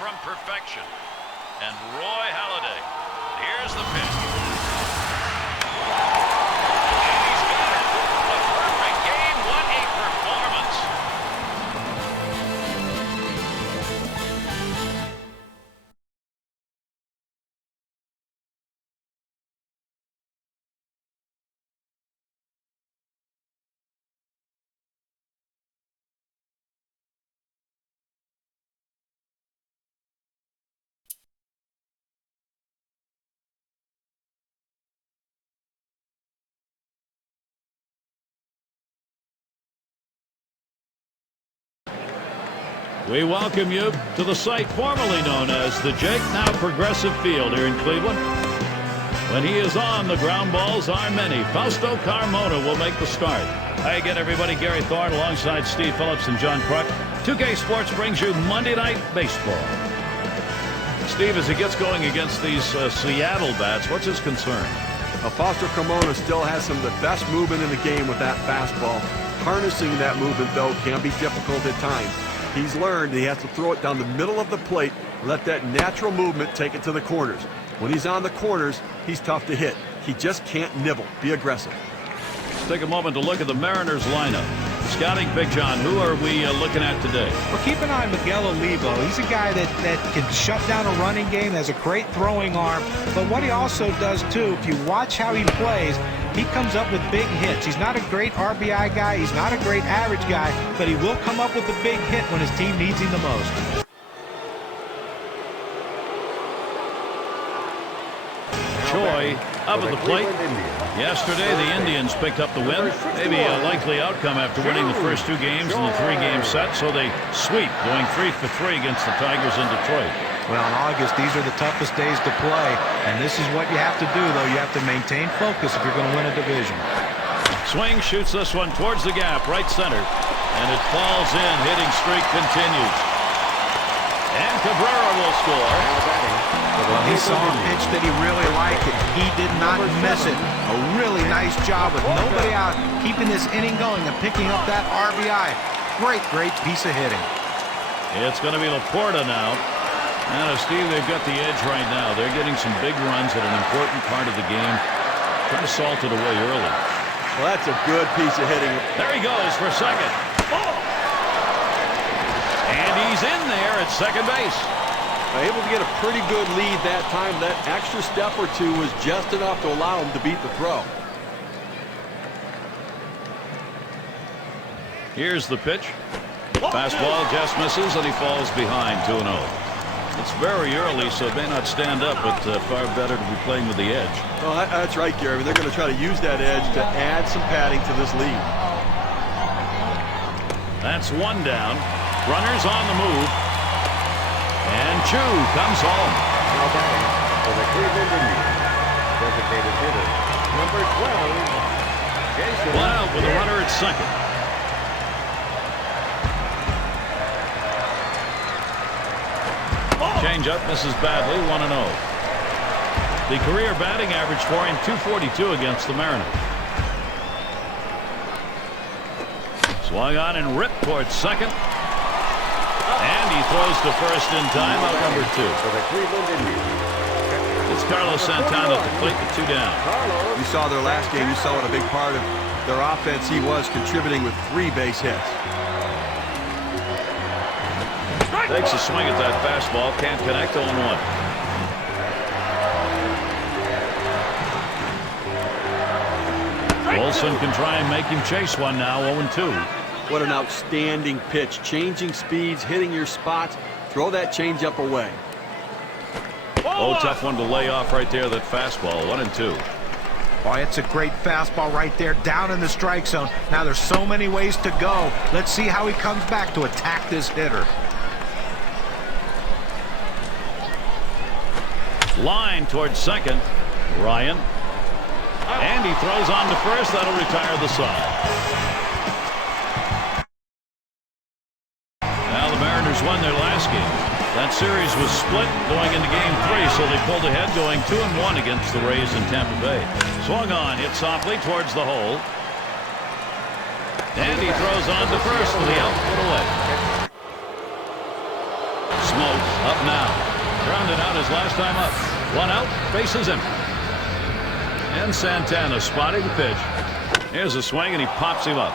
from perfection. And Roy Halladay. Here's the pitch. And he's got it. A perfect game. What a performance. We welcome you to the site formerly known as the Jake, now Progressive Field here in Cleveland. When he is on, the ground balls are many. Fausto Carmona will make the start. Hi again, everybody. Gary Thorne alongside Steve Phillips and John Kruk. 2K Sports brings you Monday Night Baseball. Steve, as he gets going against these Seattle bats, what's his concern? Fausto Carmona still has some of the best movement in the game with that fastball. Harnessing that movement, though, can be difficult at times. He's learned he has to throw it down the middle of the plate, let that natural movement take it to the corners. When he's on the corners, he's tough to hit. He just can't nibble. Be aggressive. Let's take a moment to look at the Mariners lineup. Scouting pick, John, who are we looking at today? Well, keep an eye on Miguel Olivo. He's a guy that can shut down a running game, has a great throwing arm. But what he also does, too, if you watch how he plays, he comes up with big hits. He's not a great RBI guy. He's not a great average guy, but he will come up with a big hit when his team needs him the most. Choi up at the plate. Yesterday, the Indians picked up the win. Maybe a likely outcome after winning the first two games in the three-game set, so they sweep, going 3 for 3 against the Tigers in Detroit. Well, in August, these are the toughest days to play, and this is what you have to do, though. You have to maintain focus if you're going to win a division. Swing, shoots this one towards the gap, right center, and it falls in. Hitting streak continues. And Cabrera will score. Well, he saw a pitch that he really liked, and he did not miss it. A really nice job with nobody out, keeping this inning going and picking up that RBI. Great piece of hitting. It's going to be Laporta now. And Steve, they've got the edge right now. They're getting some big runs at an important part of the game. Trying to salt it away early. Well, that's a good piece of hitting. There he goes for second. Oh! And he's in there at second base. Able to get a pretty good lead that time. That extra step or two was just enough to allow him to beat the throw. Here's the pitch. Fastball just misses, and he falls behind 2-0. It's very early, so it may not stand up, but far better to be playing with the edge. Well, that's right, Gary. They're going to try to use that edge to add some padding to this lead. That's one down. Runners on the move. And Chu comes home. Now batting for the Cleveland Indians, designated hitter, number 12, Jason. One out with a runner at second. Change-up misses badly, 1-0. The career batting average for him, .242 against the Mariners. Swung on and ripped towards second. And he throws to first in time, out number 2. For the Cleveland Indians. It's Carlos Santana at the plate with 2 down. You saw their last game. You saw what a big part of their offense he was, contributing with 3 base hits. Takes a swing at that fastball. Can't connect. 0-1. Olsen can try and make him chase one now. 0-2. What an outstanding pitch. Changing speeds, hitting your spots. Throw that changeup away. Oh, tough one to lay off right there. That fastball. 1-2. Boy, it's a great fastball right there, down in the strike zone. Now there's so many ways to go. Let's see how he comes back to attack this hitter. Line towards second. Ryan. And he throws on to first. That'll retire the side. Now the Mariners won their last game. That series was split going into game 3, so they pulled ahead going 2-1 against the Rays in Tampa Bay. Swung on, hit softly towards the hole. And he throws on to first with the output away. Smoke. Up now. Grounded out his last time up. One out. Bases empty. And Santana spotting the pitch. Here's a swing, and he pops him up.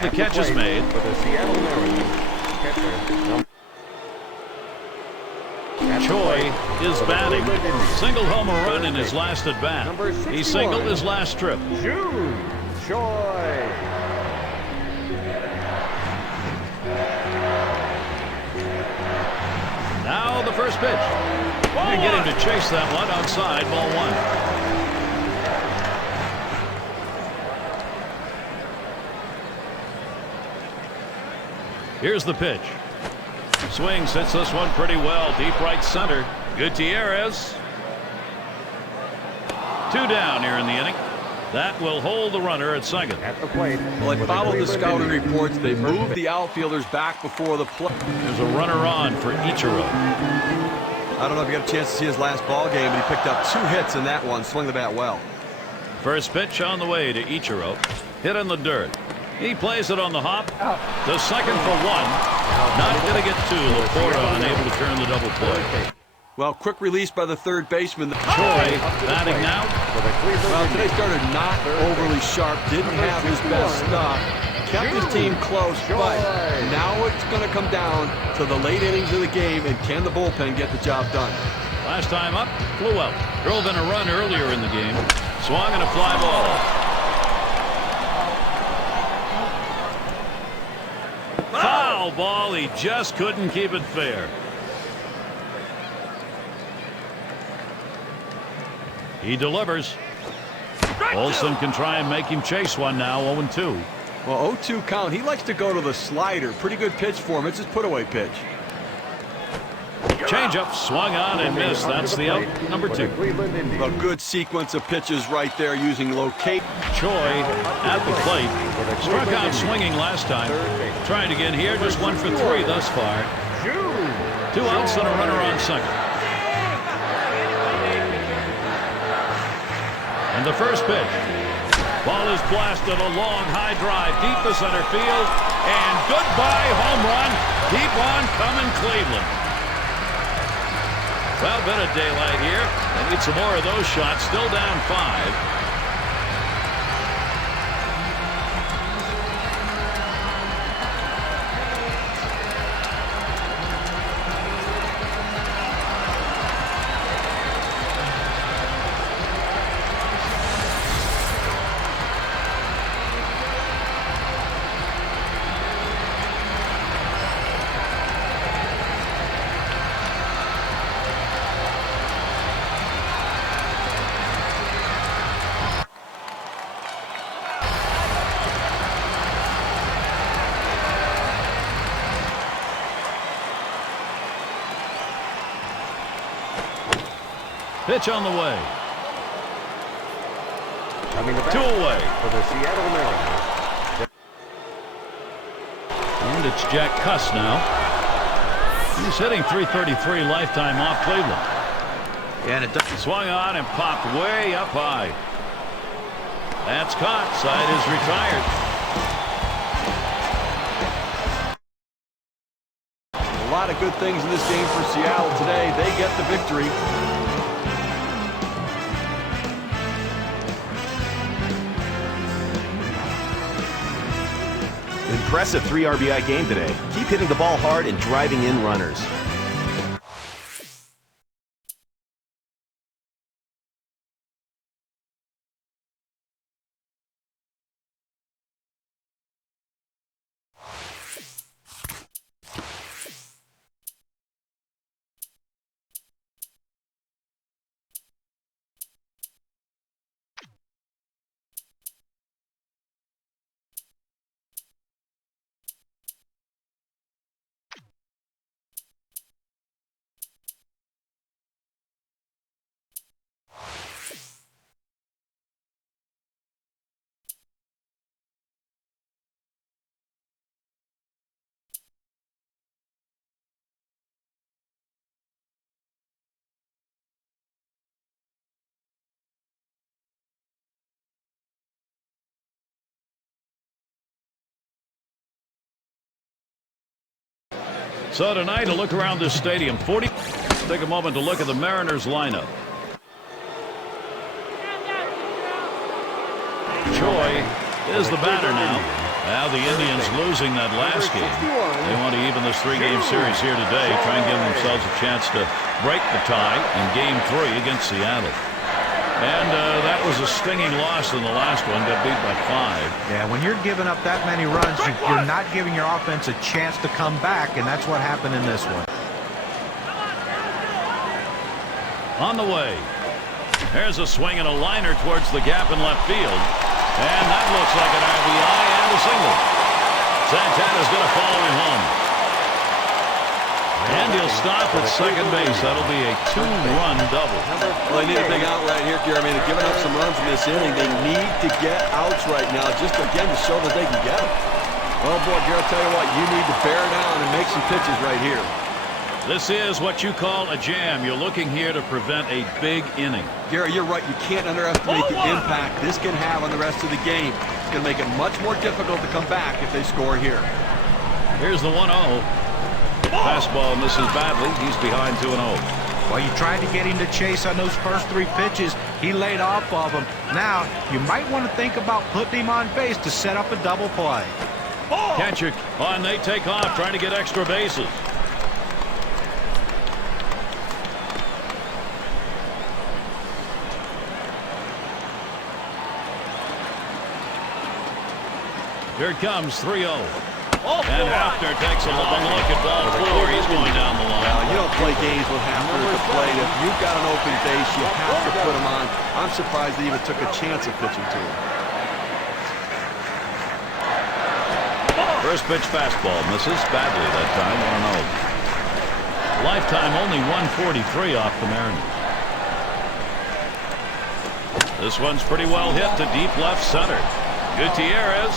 The catch is made. For the Seattle Mariners, catcher, Choi is batting. Singled home a run in his last at bat. He singled his last trip. June Choi. Now the first pitch. And get him to chase that one outside. Ball one. Here's the pitch. Swings, hits this one pretty well. Deep right center. Gutierrez. 2 down here in the inning. That will hold the runner at second. At the plate. Well, I followed the scouting reports. They moved the outfielders back before the play. There's a runner on for Ichiro. I don't know if you got a chance to see his last ball game, but he picked up 2 hits in that one. Swung the bat well. First pitch on the way to Ichiro. Hit in the dirt. He plays it on the hop. To second for 1. Not going to get 2. Laporta unable to turn the double play. Well, quick release by the third baseman. Choi batting now. Well, today started not overly sharp. Didn't have his best stuff. Kept his team close, but now it's going to come down to the late innings of the game, and can the bullpen get the job done? Last time up, flew out. Drove in a run earlier in the game. Swung and a fly ball. Foul ball. He just couldn't keep it fair. He delivers. Olsen can try and make him chase one now. 0-2. Well, 0-2 count. He likes to go to the slider. Pretty good pitch for him. It's his put-away pitch. Changeup swung on and missed. That's the out. Number 2. A good sequence of pitches right there using locate. Choi at the plate. Struck out swinging last time. Trying again here. Just 1 for 3 thus far. 2 outs and a runner on second. And the first pitch. Ball is blasted, a long high drive deep to center field, and goodbye home run. Keep on coming, Cleveland. Well, bit of daylight here. They need some more of those shots. Still down 5. Pitch on the way. Coming to bat 2 away. for the Seattle Mariners. And it's Jack Cuss now. He's hitting .333 lifetime off Cleveland. And it swung on and popped way up high. That's caught. Side is retired. A lot of good things in this game for Seattle today. They get the victory. Impressive 3 RBI game today. Keep hitting the ball hard and driving in runners. So tonight, a look around this stadium. Take a moment to look at the Mariners lineup. Choi is the batter now. Now the Indians losing that last game. They want to even this three-game series here today. Try and give themselves a chance to break the tie in Game 3 against Seattle. And that was a stinging loss in the last one. Got beat by 5. Yeah, when you're giving up that many runs, you're not giving your offense a chance to come back, and that's what happened in this one. On the way. There's a swing and a liner towards the gap in left field. And that looks like an RBI and a single. Santana's going to follow him home. And he'll stop at second base. That'll be a 2-run double. Well, they need a big outlet here, Jeremy. They're giving up some runs in this inning. They need to get outs right now, just again to show that they can get them. Well, boy, Gary, I'll tell you what, you need to bear down and make some pitches right here. This is what you call a jam. You're looking here to prevent a big inning. Gary, you're right. You can't underestimate the impact this can have on the rest of the game. It's going to make it much more difficult to come back if they score here. Here's the 1-0. Fastball misses badly. He's behind 2-0. Well, you tried to get him to chase on those first 3 pitches. He laid off of them. Now, you might want to think about putting him on base to set up a double play. Catcher on. They take off trying to get extra bases. Here it comes, 3-0. And Hafner takes a long look at ball 4. He's going down the line. Well, you don't play games with Hafner at the plate. If you've got an open base, you have to put him on. I'm surprised they even took a chance of pitching to him. First pitch fastball misses badly that time, 1-0. Lifetime only 143 off the Mariners. This one's pretty well hit to deep left center. Gutierrez.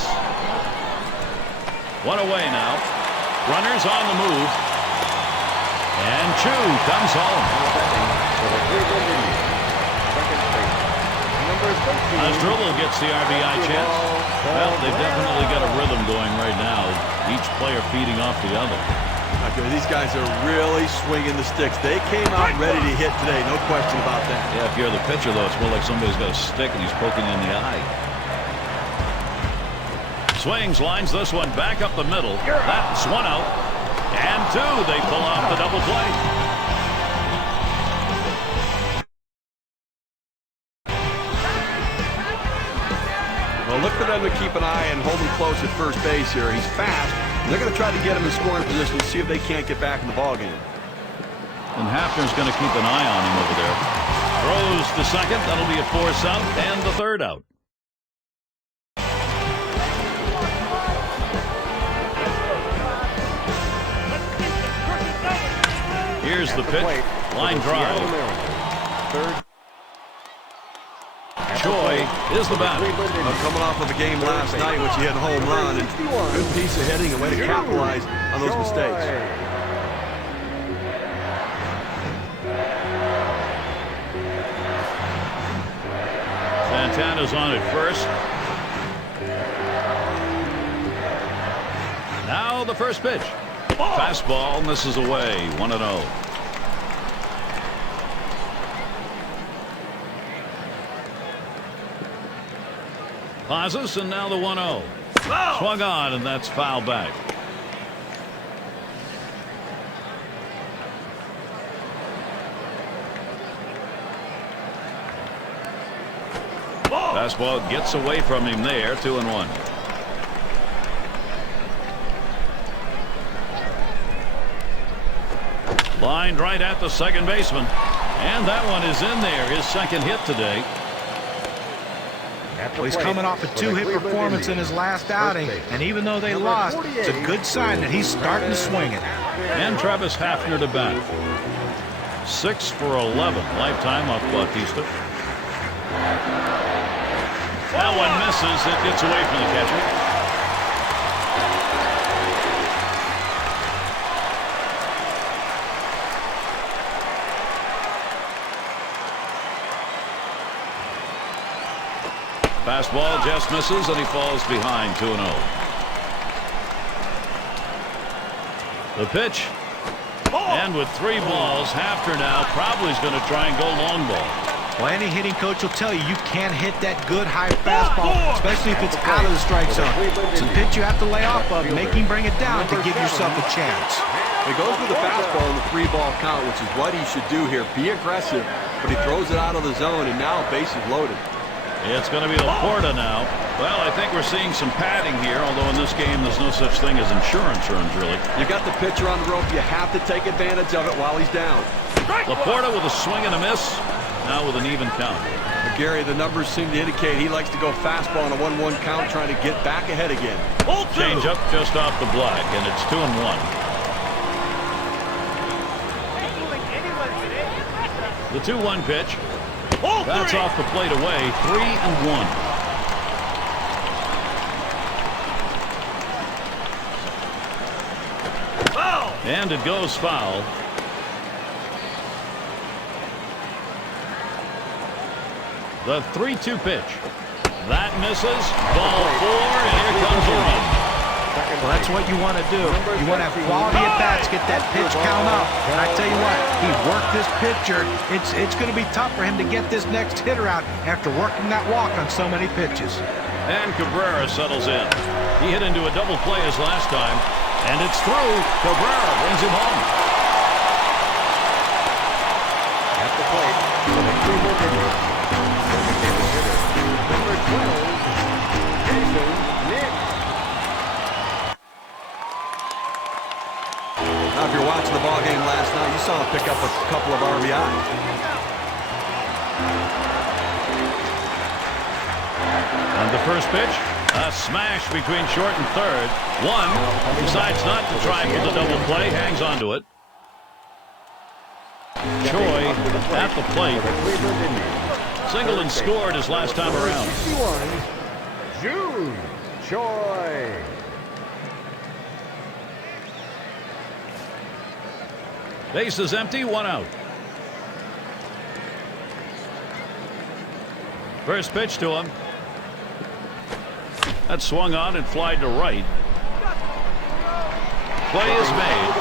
One away now. Runners on the move. And Chu comes home. Asdrubal gets the RBI chance. Well, they've definitely got a rhythm going right now. Each player feeding off the other. Okay, these guys are really swinging the sticks. They came out ready to hit today. No question about that. Yeah, if you're the pitcher, though, it's more like somebody's got a stick and he's poking in the eye. Swings, lines this one back up the middle. That's 1 out. And 2. They pull off the double play. Well, look for them to keep an eye and hold him close at first base here. He's fast. They're going to try to get him in scoring position to see if they can't get back in the ballgame. And Hafner's going to keep an eye on him over there. Throws to second. That'll be a force out and the 3rd out. Here's the pitch. Line drive. Choi is the batter. Coming off of a game last night which he hit a home run and good piece of hitting and way to capitalize on those mistakes. Santana's on at first. Now the first pitch. Fastball misses away. 1-0. Pauses, and now the 1-0. Swung on, and that's foul back. Fastball gets away from him there. 2-1. Lined right at the second baseman. And that one is in there. His second hit today. Well, he's coming off a 2-hit performance in his last outing, and even though they lost, it's a good sign that he's starting to swing it. And Travis Hafner to bat. 6 for 11 lifetime off Bautista. That one misses. It gets away from the catcher. Fastball just misses, and he falls behind 2-0. The pitch And with 3 balls, Hafner now probably is going to try and go long ball. Well, any hitting coach will tell you can't hit that good high fastball, especially if it's out of the strike zone. It's a pitch you have to lay off of, make him bring it down to give yourself a chance. He goes with the fastball in the 3-ball count, which is what he should do here. Be aggressive, but he throws it out of the zone, and now bases loaded. It's going to be Laporta now. Well, I think we're seeing some padding here, although in this game there's no such thing as insurance runs, really. You got the pitcher on the rope. You have to take advantage of it while he's down. Laporta with a swing and a miss. Now with an even count. But Gary, the numbers seem to indicate he likes to go fastball on a 1-1 count, trying to get back ahead again. Change up just off the black, and it's 2-1. The 2-1 pitch. That's off the plate away. 3-1. And it goes foul. The 3-2 pitch. That misses. Ball 4, and here comes a run. Well, that's what you want to do. You want to have quality at-bats, get that pitch count up. And I tell you what, he worked this pitcher. It's going to be tough for him to get this next hitter out after working that walk on so many pitches. And Cabrera settles in. He hit into a double play as last time, and it's through. Cabrera brings him home. At the plate, the Cleveland Indians. Designated hitter, number 12, Jason Nick. Now, if you're watching the ball game last night, you saw him pick up a couple of RBIs. On the first pitch, a smash between short and third. One decides not to try for the double play, hangs on to it. Choi at the plate. Singled and scored his last time around. 61, June Choi. Base is empty, 1 out. First pitch to him. That swung on and flied to right. Play is made.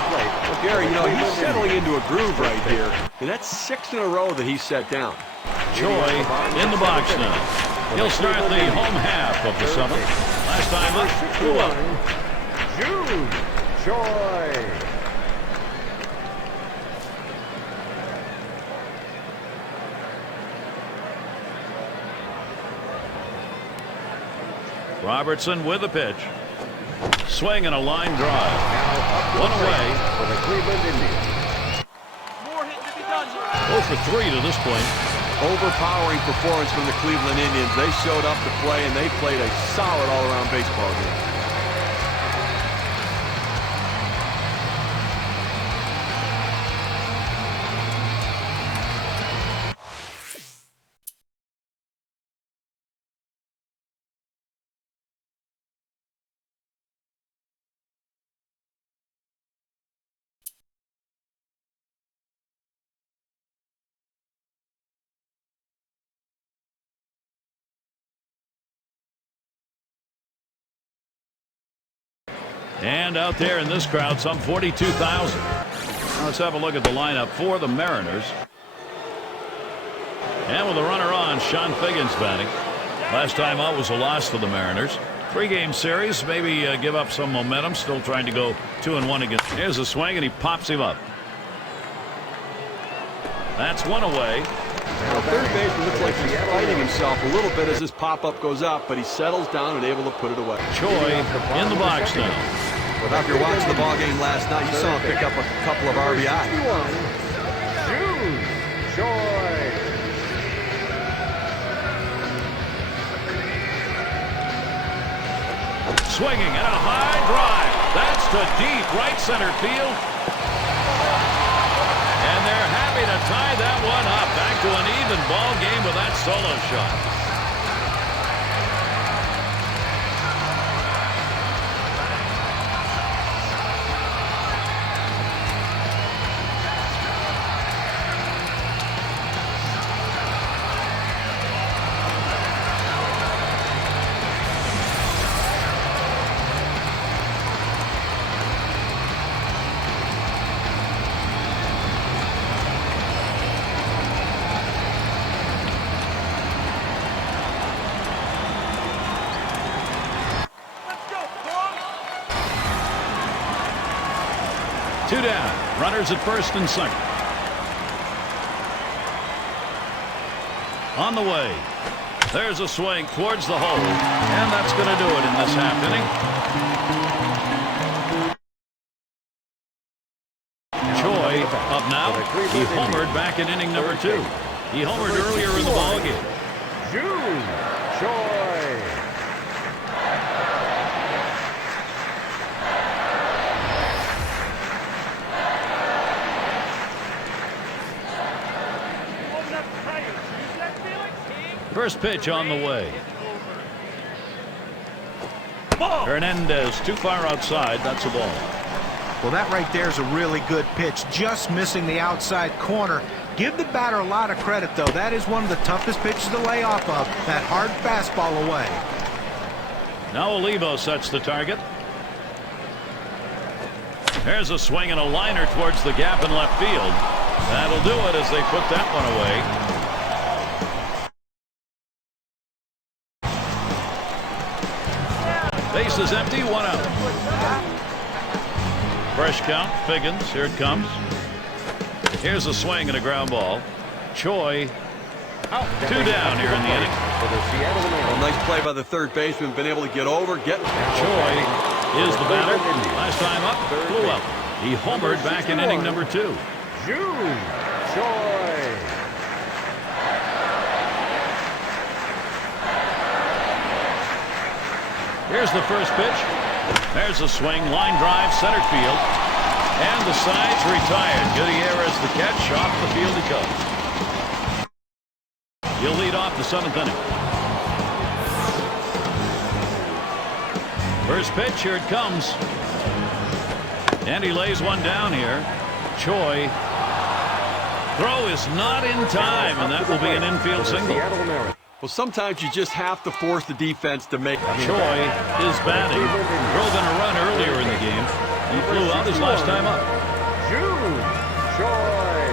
Well, Gary, you know, he's settling into a groove right here. And that's 6 in a row that he set down. Choi in the box now. He'll start the home half of the 7th. Last time up, 2 up. June Choi. Robertson with a pitch. Swing and a line drive. Now 1 away. for the Cleveland Indians. 0 for 3 to this point. Overpowering performance from the Cleveland Indians. They showed up to play, and they played a solid all-around baseball game. And out there in this crowd, some 42,000. Now let's have a look at the lineup for the Mariners. And with a runner on, Sean Figgins batting. Last time out was a loss for the Mariners. 3-game series, maybe give up some momentum. Still trying to go 2-1 against. Here's a swing, and he pops him up. That's 1 away. Now, third baseman looks like he's fighting himself a little bit as this pop-up goes up, but he settles down and able to put it away. Choi in the box now. Well, if you're watching the ball game last night, you saw him pick up a couple of RBIs. 61, June Choi. Swinging and a high drive. That's to deep right center field. And they're happy to tie that one up. Back to an even ball game with that solo shot. down. Runners at first and second. On the way. There's a swing towards the hole. And that's going to do it in this half inning. Choi up now. He homered back in inning number 2. He homered earlier in the ballgame. June Choi. First pitch on the way. Hernandez too far outside. That's a ball. Well, that right there is a really good pitch. Just missing the outside corner. Give the batter a lot of credit, though. That is one of the toughest pitches to lay off of. That hard fastball away. Now Olivo sets the target. There's a swing and a liner towards the gap in left field. That'll do it as they put that one away. Base is empty, 1 out. Fresh count, Figgins, here it comes. Here's a swing and a ground ball. Choi out, 2 down here in the inning. Well, nice play by the third baseman, been able to get over, Choi is the batter. Last time up, flew up. He homered back in inning number 2. June Choi. Here's the first pitch. There's a swing, line drive, center field. And the side's retired. Gutierrez the catch, off the field he goes. He'll lead off the 7th inning. First pitch, here it comes. And he lays one down here. Choi. Throw is not in time, and that will be an infield single. Well, sometimes you just have to force the defense to make. Choi is batting. Drove in a run earlier in the game. He flew out his last time up. June Choi.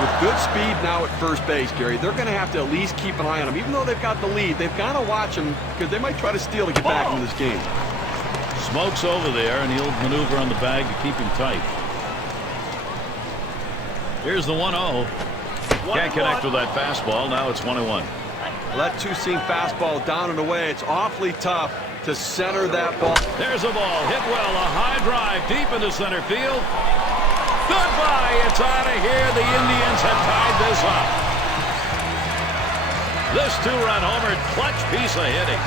With good speed now at first base, Gary, they're going to have to at least keep an eye on him. Even though they've got the lead, they've got to watch him because they might try to steal to get back in this game. Smoke's over there, and he'll maneuver on the bag to keep him tight. Here's the 1-0. Can't connect with that fastball. Now it's 1-1. Well, that two-seam fastball down and away. It's awfully tough to center that ball. There's a ball. Hit well. A high drive deep into center field. Goodbye. It's out of here. The Indians have tied this up. This 2-run homer, clutch piece of hitting.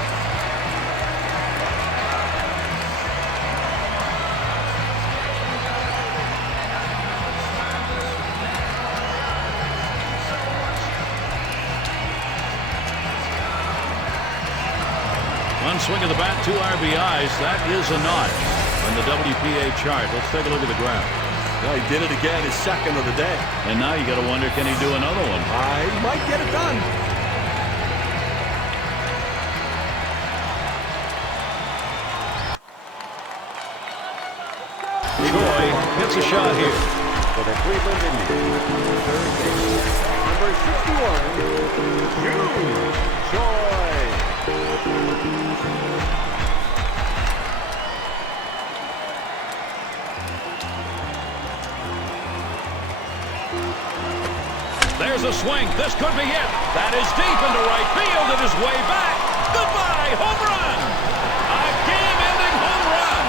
One swing of the bat, 2 RBIs. That is a notch on the WPA chart. Let's take a look at the graph. Well, he did it again, his second of the day. And now you got to wonder, can he do another one? He might get it done. Choi gets a shot here. For the Cleveland Indians, third base, number 61, June Choi. There's a swing. This could be it. That is deep into right field. It is way back. Goodbye. Home run. A game-ending home run.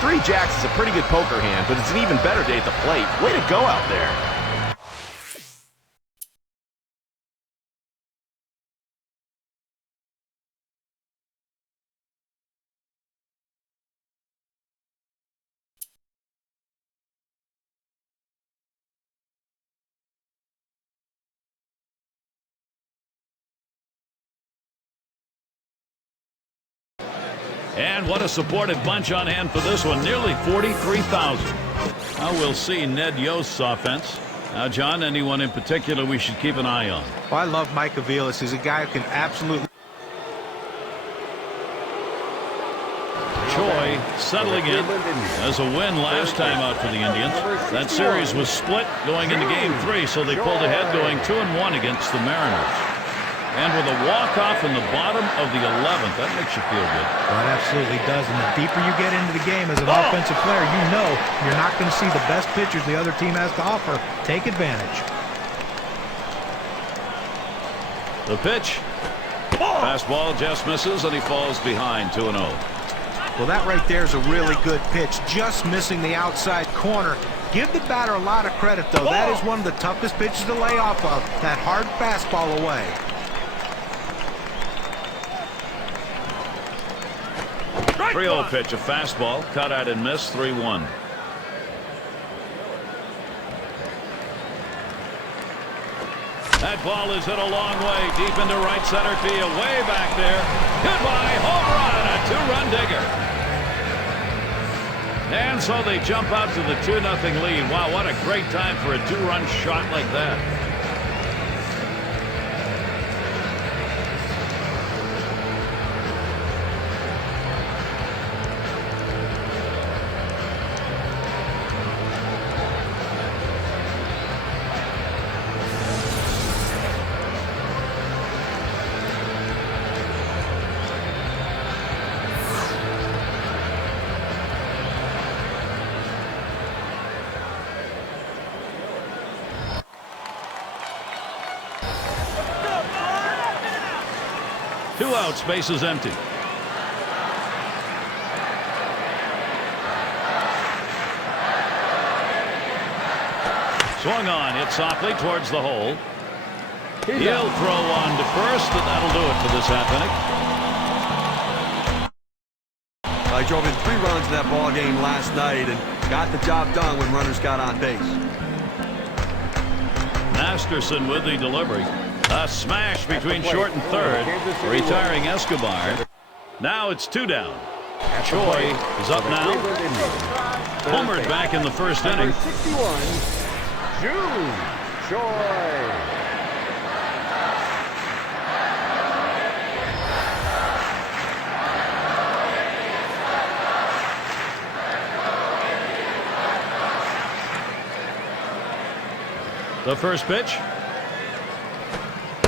Three jacks is a pretty good poker hand, but it's an even better day at the plate. Way to go out there. And what a supportive bunch on hand for this one. Nearly 43,000. Now we'll see Ned Yost's offense Now, John, anyone in particular we should keep an eye on? Well, I love Mike Aviles. He's a guy who can absolutely... Choi settling in as a win last time out for the Indians. That series was split going into Game 3, so they pulled ahead going 2-1 against the Mariners. And with a walk-off in the bottom of the 11th, that makes you feel good. Well, it absolutely does. And the deeper you get into the game as an offensive player, you know you're not going to see the best pitchers the other team has to offer. Take advantage. The pitch. Fastball just misses, and he falls behind 2-0. Well, that right there is a really good pitch, just missing the outside corner. Give the batter a lot of credit, though. That is one of the toughest pitches to lay off of, that hard fastball away. 3-0 pitch, a fastball, cut out and missed, 3-1. That ball is hit a long way, deep into right center field, way back there. Goodbye, home run, a two-run digger. And so they jump out to the 2-0 lead. Wow, what a great time for a two-run shot like that. Two outs, bases empty. Swung on, hit softly towards the hole. He'll throw on to first, and that'll do it for this half inning. I drove in 3 runs in that ball game last night and got the job done when runners got on base. Masterson with the delivery. A smash between short and third, retiring Escobar. Now it's 2 down. Choi is up now. Homered back in the first inning. 61, June Choi. The first pitch.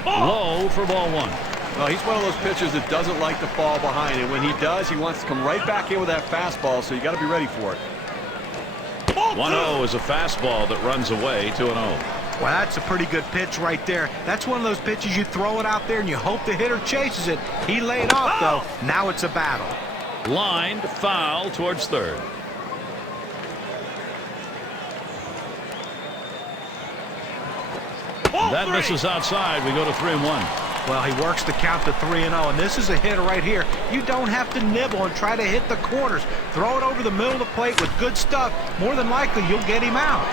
Low for ball 1. Well, he's one of those pitchers that doesn't like to fall behind, and when he does, he wants to come right back in with that fastball, so you got to be ready for it. 1-0 is a fastball that runs away, 2-0. Well, that's a pretty good pitch right there. That's one of those pitches you throw it out there and you hope the hitter chases it. He laid off, though. Now it's a battle. Lined foul towards third. That misses outside. We go to 3-1. Well, he works the count to 3-0, and this is a hitter right here. You don't have to nibble and try to hit the corners. Throw it over the middle of the plate with good stuff. More than likely, you'll get him out.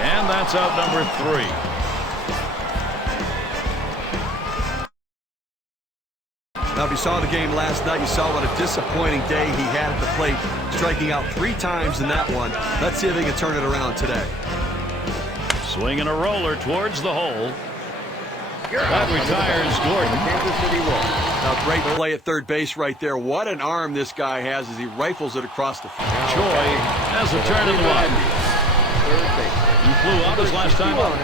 And that's out number 3. Now, if you saw the game last night, you saw what a disappointing day he had at the plate, striking out 3 times in that one. Let's see if they can turn it around today. Swinging a roller towards the hole. That retires Gordon. Kansas City Royals. Now, great play at third base right there. What an arm this guy has as he rifles it across the field. Choi has a turn in the line. Third base. He flew out his last time up.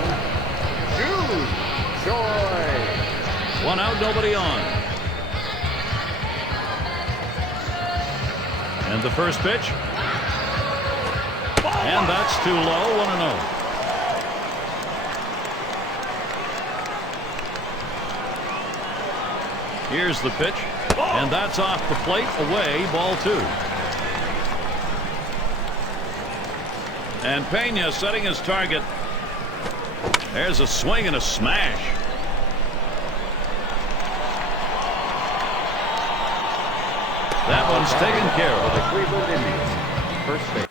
June Choi. 1 out, nobody on. And the first pitch. And that's too low, 1-0. Here's the pitch, and that's off the plate, away, ball 2. And Pena setting his target. There's a swing and a smash. That one's taken care of. The Cleveland Indians. First base.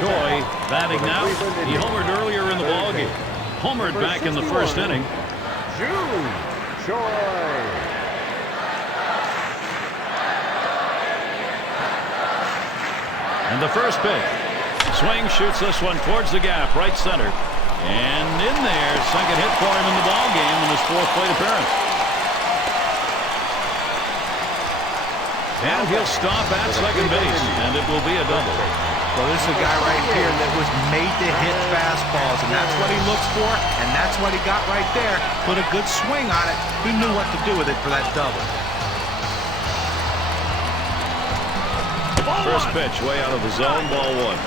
Choi batting now. He homered earlier in the ballgame. Homered back in the first inning. June Choi. And the first pitch. Swing, shoots this one towards the gap, right center. And in there, second hit for him in the ball game in his fourth plate appearance. And he'll stop at second base, and it will be a double. Well, this is a guy right here that was made to hit fastballs, and that's what he looks for, and that's what he got right there. Put a good swing on it. He knew what to do with it for that double. First pitch way out of the zone, ball one.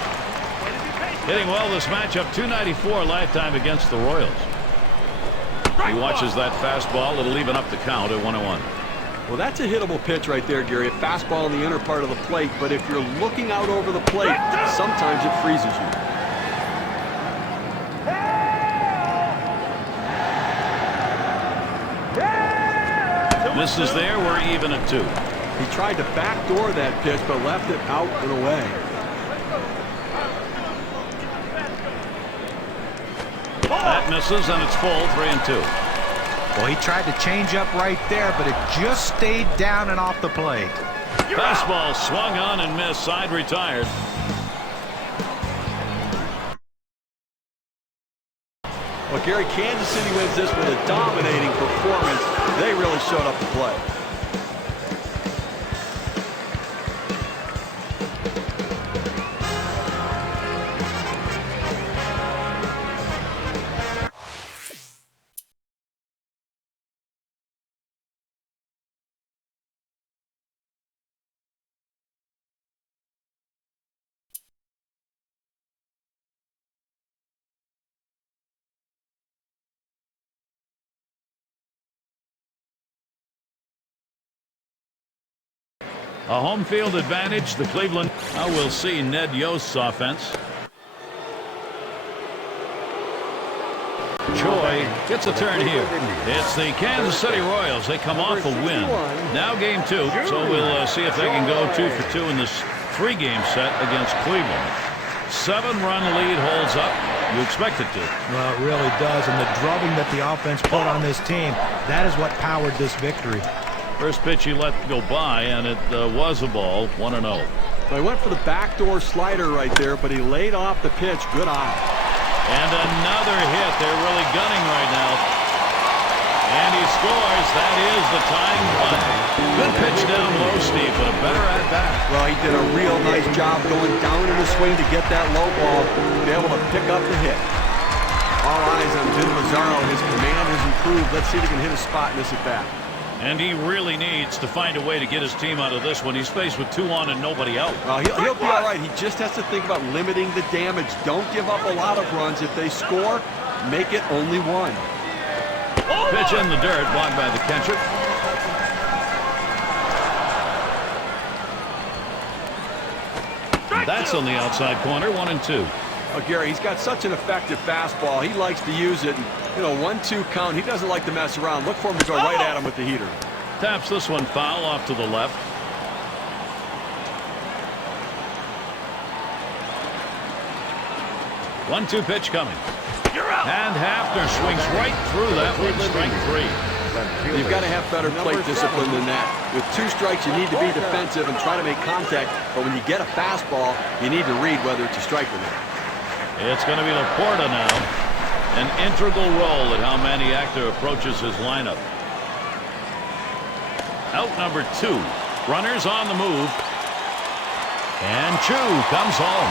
Hitting well this matchup, 294 lifetime against the Royals. He watches that fastball. It'll even up the count at 1-1. Well, that's a hittable pitch right there, Gary. A fastball in the inner part of the plate, but if you're looking out over the plate, sometimes it freezes you. Misses there. We're even at 2. He tried to backdoor that pitch, but left it out and away. That misses, and it's full, 3-2. Well, he tried to change up right there, but it just stayed down and off the plate. Fastball swung on and missed. Side retired. Well, Gary, Kansas City wins this with a dominating performance. They really showed up to play. A home field advantage. The Cleveland. Now we'll see Ned Yost's offense. Choi gets a turn here. It's the Kansas City Royals. They come off a win. Now game 2. So we'll see if they can go 2 for 2 in this 3-game set against Cleveland. 7-run lead holds up. You expect it to. Well, it really does, and the drubbing that the offense put on this team, that is what powered this victory. First pitch he let go by, and it was a ball, 1-0. Well, he went for the backdoor slider right there, but he laid off the pitch. Good eye. And another hit. They're really gunning right now. And he scores. That is the tying run. Good pitch down low, Steve, but a better at bat. Well, he did a real nice job going down in the swing to get that low ball, to be able to pick up the hit. All eyes on Jim Mazzaro. His command has improved. Let's see if he can hit a spot in this at bat. And he really needs to find a way to get his team out of this one. He's faced with 2 on and nobody out. Well, he'll be all right. He just has to think about limiting the damage. Don't give up a lot of runs. If they score, make it only 1. Pitch in the dirt, blocked by the catcher. That's on the outside corner, 1-2. Oh, Gary, he's got such an effective fastball. He likes to use it. And, 1-2 count. He doesn't like to mess around. Look for him to go right at him with the heater. Taps this one foul off to the left. 1-2 pitch coming. And Hafner swings right through that one. Strike 3. You've got to have better plate discipline than that. With 2 strikes, you need to be defensive and try to make contact. But when you get a fastball, you need to read whether it's a strike or not. It's going to be Laporta now. An integral role in how Manny-Actor approaches his lineup. Out number 2. Runners on the move. And Chu comes home.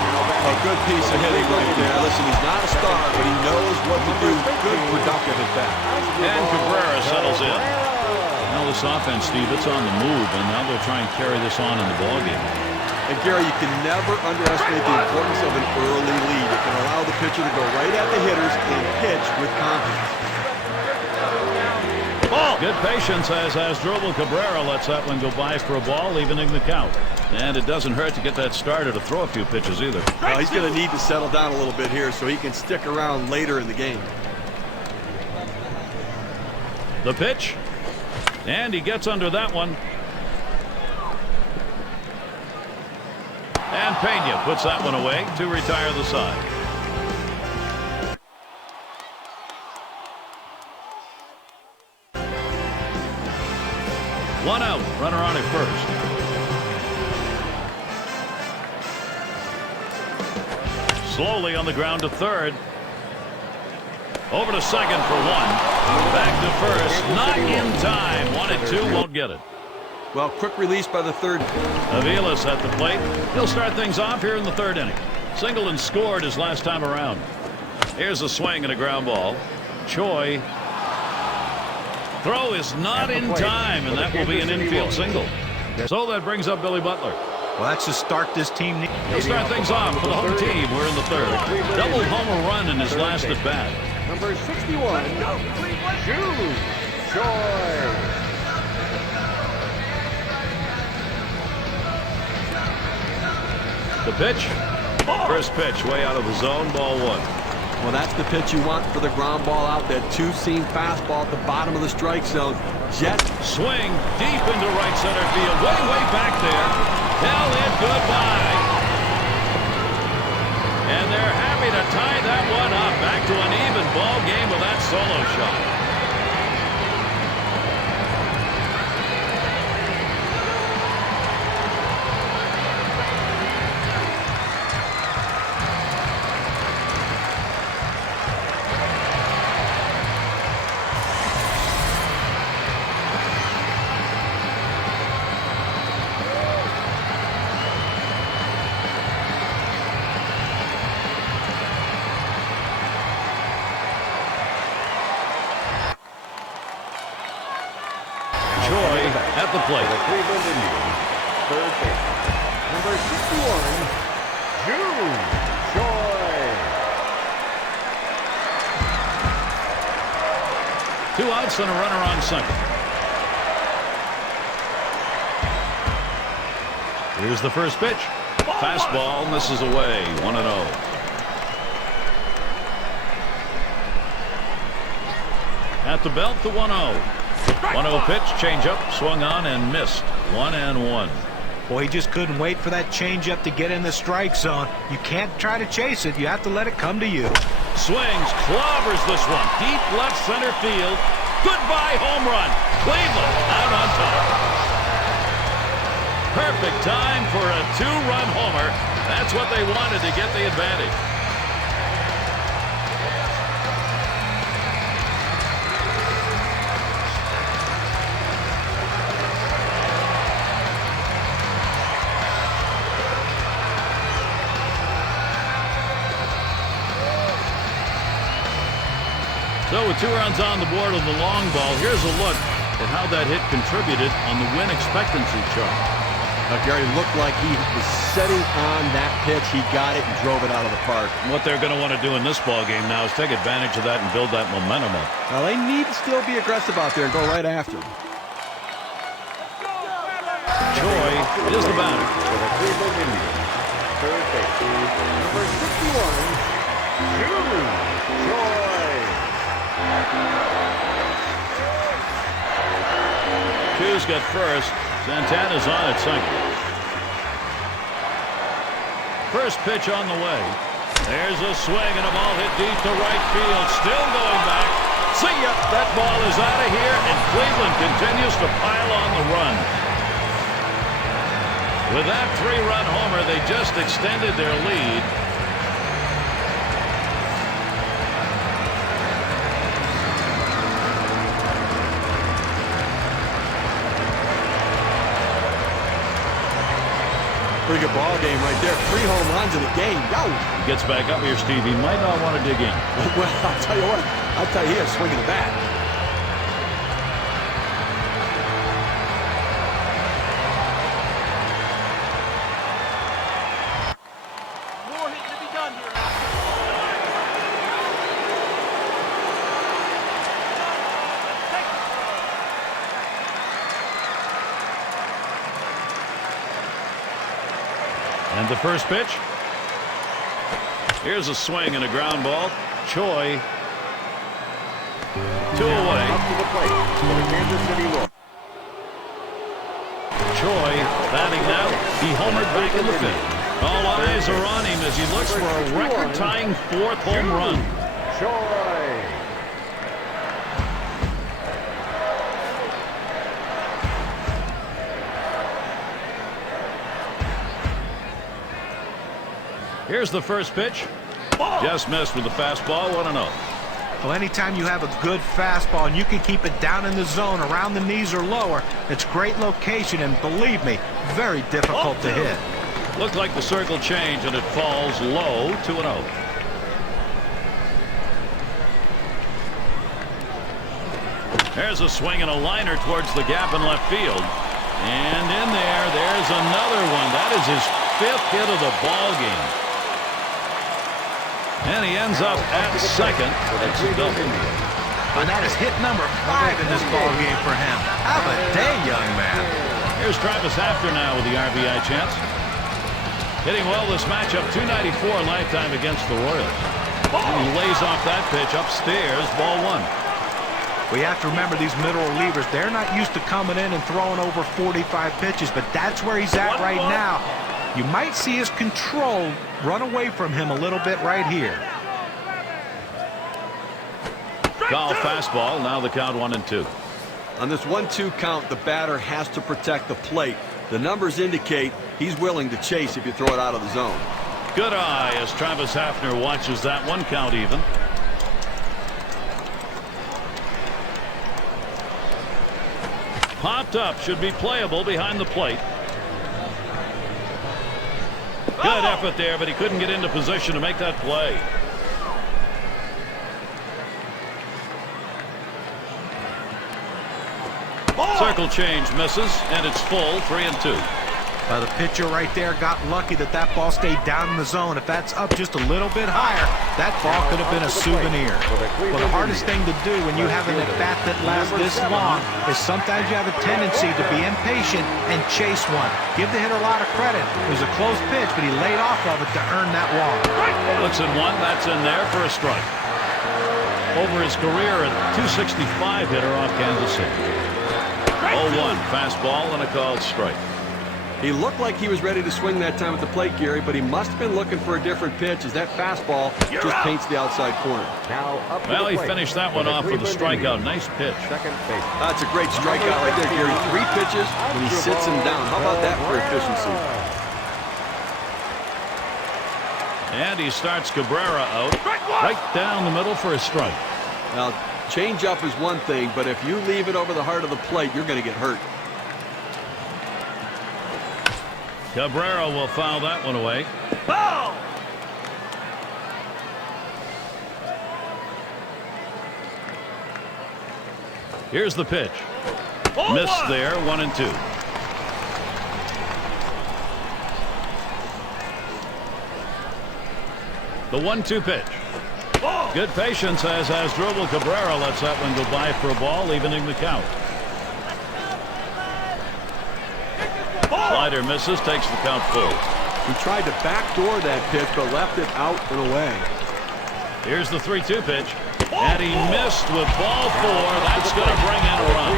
A good piece of hitting right there. Listen, he's not a star, but he knows what to do. Good, productive at bat. And Cabrera settles in. Now this offense, Steve, it's on the move, and now they'll try and carry this on in the ballgame. And Gary, you can never underestimate the importance of an early lead. It can allow the pitcher to go right at the hitters and pitch with confidence. Ball. Good patience as Asdrubal Cabrera lets that one go by for a ball, evening the count. And it doesn't hurt to get that starter to throw a few pitches either. Well, he's going to need to settle down a little bit here so he can stick around later in the game. The pitch. And he gets under that one. And Pena puts that one away to retire the side. One out, runner on at first. slowly on the ground to third. Over to second for one. Back to first. Not in time. 1-2. Won't get it. Well, quick release by the third. Aviles at the plate. He'll start things off here in the third inning. Singled and scored his last time around. Here's a swing and a ground ball. Choi. Throw is not in time, and that will be an infield single. So that brings up Billy Butler. Well, that's to start this team. He'll start things off for the home team. We're in the third. Double homer run in his last at bat. Number 61, June Choi. The pitch. First pitch way out of the zone. Ball one. Well, that's the pitch you want for the ground ball out. That two-seam fastball at the bottom of the strike zone. Jet swing deep into right center field. Way back there. Tell it goodbye. And they're happy to tie that one up. Back to an even ball game with that solo shot. At the plate. The Cleveland Indians, third base. Number 61, June Choi. 2 outs and a runner on second. Here's the first pitch. Fastball misses away. 1-0. At the belt, the 1-0. 1-0 pitch, changeup, swung on and missed. 1-1. Boy, he just couldn't wait for that changeup to get in the strike zone. You can't try to chase it. You have to let it come to you. Swings, clobbers this one. Deep left center field. Goodbye home run. Cleveland out on top. Perfect time for a 2-run homer. That's what they wanted to get the advantage. So with 2 runs on the board on the long ball, here's a look at how that hit contributed on the win expectancy chart. Gary looked like he was setting on that pitch. He got it and drove it out of the park. What they're going to want to do in this ball game now is take advantage of that and build that momentum up. Now they need to still be aggressive out there and go right after him. Choi is the batter. For the Cleveland Indians, third base. Number 61, June Choi. Chu's got first. Santana's on at second. First pitch on the way. There's a swing and a ball hit deep to right field. Still going back. See ya. That ball is out of here, and Cleveland continues to pile on the run. With that 3-run homer, they just extended their lead. Pretty good ball game right there. 3 home runs in a game. Yo! He gets back up here, Steve. He might not want to dig in. Well, I'll tell you what. I'll tell you, he has a swing of the bat. More hitting to be done here. And the first pitch. Here's a swing and a ground ball. Choi. 2 away. Up to the plate for the Kansas City Royals. Choi batting now. He homered back in the 5th. All eyes are on him as he looks for a record-tying 4th home run. Choi. Here's the first pitch. Just missed with the fastball. 1-0. Well, anytime you have a good fastball and you can keep it down in the zone around the knees or lower, it's great location, and believe me, very difficult to hit. Looked like the circle change, and it falls low. 2-0. There's a swing and a liner towards the gap in left field. And in there, there's another one. That is his 5th hit of the ball game. And he ends up at second. That's a double. And that is hit number 5 in this ball game for him. Have a day, young man. Here's Travis Hafner now with the RBI chance. Hitting well this matchup, 294 lifetime against the Royals. And he lays off that pitch upstairs, ball 1. We have to remember these middle relievers, they're not used to coming in and throwing over 45 pitches, but that's where he's at right now. You might see his control run away from him a little bit right here. Foul fastball, now the count 1-2. On this 1-2 count, the batter has to protect the plate. The numbers indicate he's willing to chase if you throw it out of the zone. Good eye as Travis Hafner watches that one, count even. Popped up, should be playable behind the plate. Good effort there, but he couldn't get into position to make that play. Circle change misses, and it's full, 3-2. The pitcher right there got lucky that that ball stayed down in the zone. If that's up just a little bit higher, that ball could have been a souvenir. Well, the hardest thing to do when you have an at-bat that lasts this long is sometimes you have a tendency to be impatient and chase one. Give the hitter a lot of credit. It was a close pitch, but he laid off of it to earn that walk. Looks at one, that's in there for a strike. Over his career, a .265 hitter off Kansas City. 0-1 fastball and a called strike. He looked like he was ready to swing that time at the plate, Gary, but he must have been looking for a different pitch as that fastball just paints the outside corner. Now up well, he finished that one off with a strikeout. Nice pitch. Second base. That's a great strikeout right there, Gary. 3 pitches when he sits him down. How about that for efficiency? And he starts Cabrera out right down the middle for a strike. Now, change up is one thing, but if you leave it over the heart of the plate, you're going to get hurt. Cabrera will foul that one away. Ball! Here's the pitch. Missed there, 1-2. The 1-2 pitch. Good patience as Asdrubal Cabrera lets that one go by for a ball, evening the count. Slider misses, takes the count full. He tried to backdoor that pitch, but left it out and away. Here's the 3-2 pitch. And he missed with ball 4. That's going to bring in a run.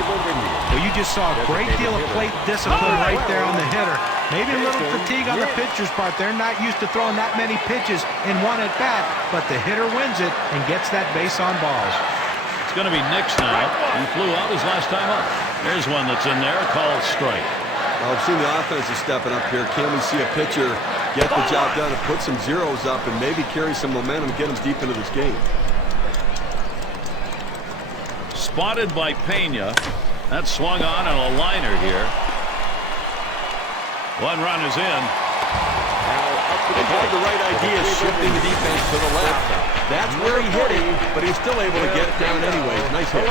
Well, you just saw a great deal of plate discipline right there on the hitter. Maybe a little fatigue on the pitcher's part. They're not used to throwing that many pitches in one at bat, but the hitter wins it and gets that base on balls. It's going to be Nix now. He flew out his last time up. There's one that's in there, called strike. Well, I've seen the offense is stepping up here. Can we see a pitcher get the job done and put some zeros up and maybe carry some momentum and get him deep into this game? Spotted by Pena. That swung on and a liner here. One run is in. They had the right idea, shifting the defense to the left. That's where he hit it, but he's still able to get it down anyway. Nice hit.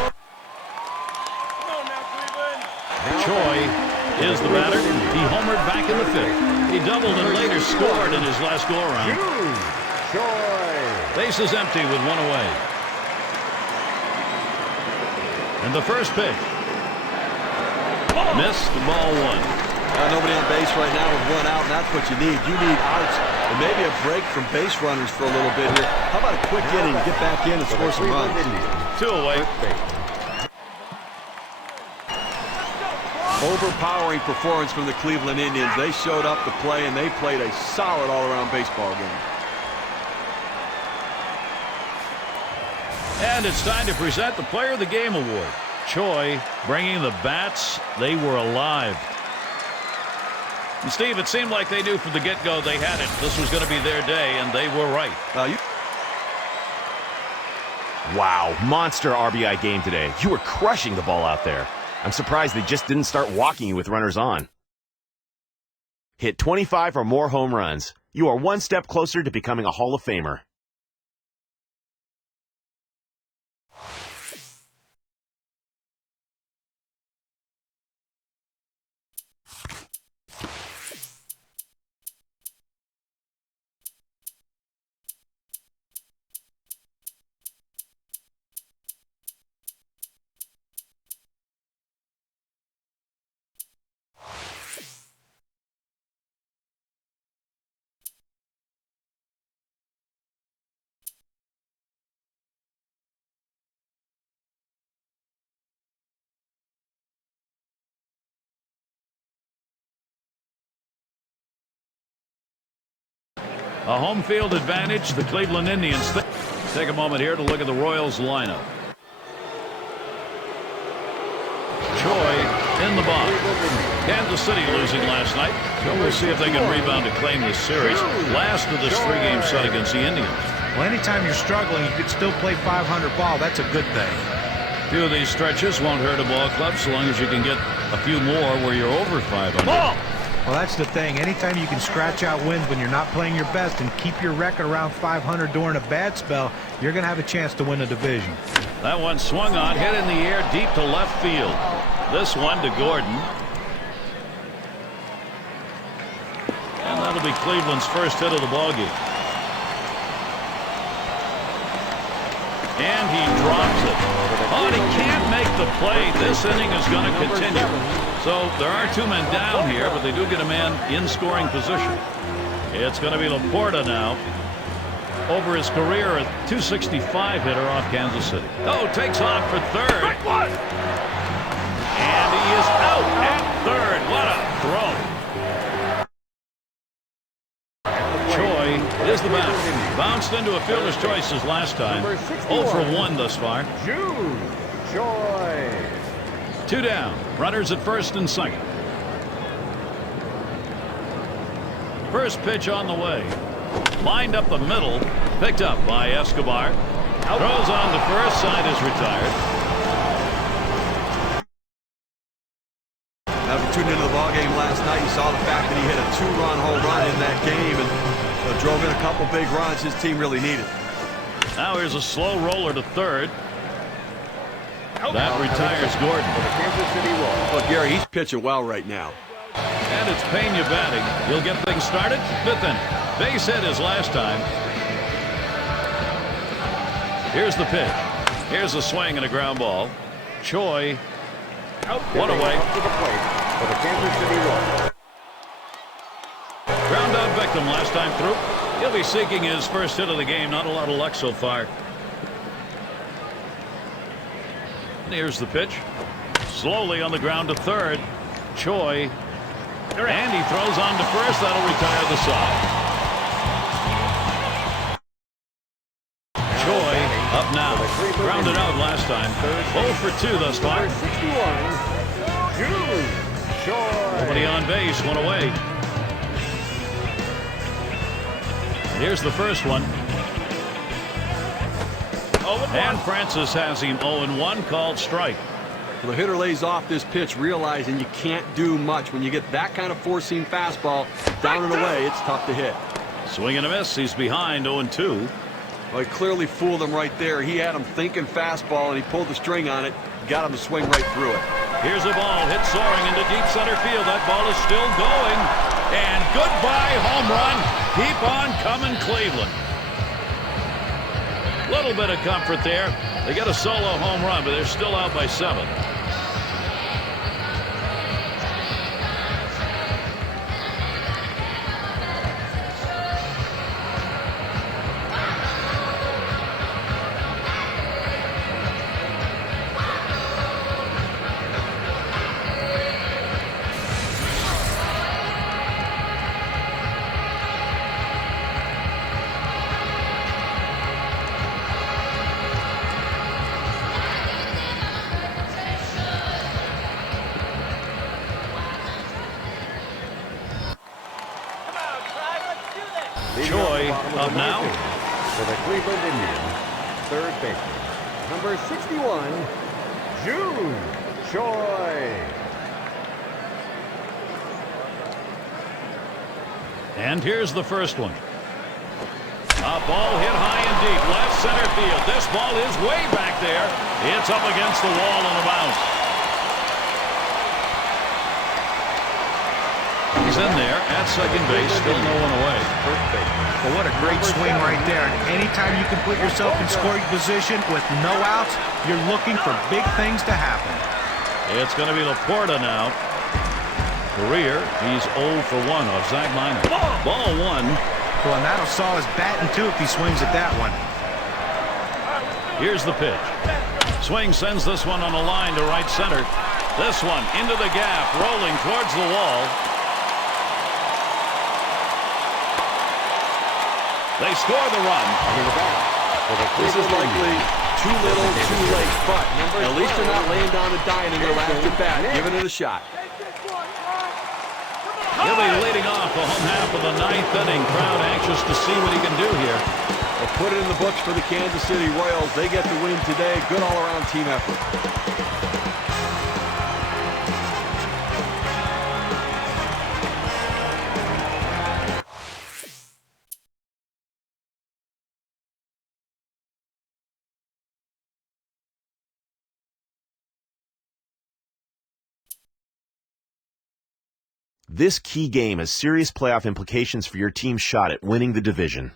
Choi is the batter. He homered back in the 5th. He doubled and later scored in his last go-around. Base is empty with one away. And the first pitch. Missed, ball 1. Nobody on base right now with one out, and that's what you need. You need outs and maybe a break from base runners for a little bit here. How about a quick inning, get back in and score some runs? 2 away. Overpowering performance from the Cleveland Indians. They showed up to play, and they played a solid all-around baseball game. And it's time to present the Player of the Game award. Choi bringing the bats. They were alive. And Steve, it seemed like they knew from the get-go they had it. This was going to be their day, and they were right. Wow, monster RBI game today. You were crushing the ball out there. I'm surprised they just didn't start walking you with runners on. Hit 25 or more home runs. You are one step closer to becoming a Hall of Famer. A home field advantage, the Cleveland Indians. Take a moment here to look at the Royals lineup. Choi in the box. Kansas City losing last night, so we'll see if they can rebound to claim this series. Last of this three-game set against the Indians. Well, anytime you're struggling, you can still play 500 ball. That's a good thing. A few of these stretches won't hurt a ball club so long as you can get a few more where you're over 500. Ball! Well, that's the thing. Anytime you can scratch out wins when you're not playing your best and keep your record around 500 during a bad spell, you're going to have a chance to win a division. That one swung on, hit in the air deep to left field. This one to Gordon. And that'll be Cleveland's first hit of the ballgame. And he drops it. Oh, and he can't make the play. This inning is going to continue. So there are two men down here, but they do get a man in scoring position. It's going to be Laporta now. Over his career, a .265 hitter off Kansas City. Oh, takes off for third. And he is out at third. What a throw. Choi is the batter. Bounced into a fielder's choices last time. 0 for 1 thus far. Choi. 2 down. Runners at first and second. First pitch on the way. Lined up the middle. Picked up by Escobar. Throws on to first. Side is retired. Having tuned into the ballgame last night, you saw the fact that he hit a 2-run home run in that game and drove in a couple big runs his team really needed. Now here's a slow roller to third. That retires Gordon. Look, Gary, he's pitching well right now. And it's Pena batting. He'll get things started. 5th inning. Base hit his last time. Here's the pitch. Here's a swing and a ground ball. Choi. One away. Ground out victim last time through. He'll be seeking his first hit of the game. Not a lot of luck so far. Here's the pitch. Slowly on the ground to third. Choi. And he throws on to first. That'll retire the side. Choi up now. Grounded out last time. 0 for 2 thus far. Nobody on base. One away. And here's the first one. And Francis has him 0-1, called strike. Well, the hitter lays off this pitch, realizing you can't do much. When you get that kind of four-seam fastball down and away, it's tough to hit. Swing and a miss. He's behind 0-2. Well, he clearly fooled him right there. He had him thinking fastball, and he pulled the string on it. Got him to swing right through it. Here's a ball hit soaring into deep center field. That ball is still going. And goodbye, home run. Keep on coming, Cleveland. Little bit of comfort there. They get a solo home run, but they're still out by 7. Choi up now for the Cleveland Indians, third baseman. Number 61, June Choi. And here's the first one. A ball hit high and deep, left center field. This ball is way back there. It's up against the wall on a bounce. He's in there at second base, still no one away. Well, what a great swing right there. Anytime you can put yourself in scoring position with no outs, you're looking for big things to happen. It's going to be Laporta now. Career, he's 0 for 1 off Zach Minor. Ball 1. Well, and that'll saw his batting too if he swings at that one. Here's the pitch. Swing sends this one on the line to right center. This one into the gap, rolling towards the wall. They score the run. This is likely too little, too late, but at least they're not laying down and dying in their last at bat, giving it a shot. He'll be leading off the home half of the ninth inning. Crowd anxious to see what he can do here. Well, put it in the books for the Kansas City Royals. They get the win today. Good all-around team effort. This key game has serious playoff implications for your team's shot at winning the division.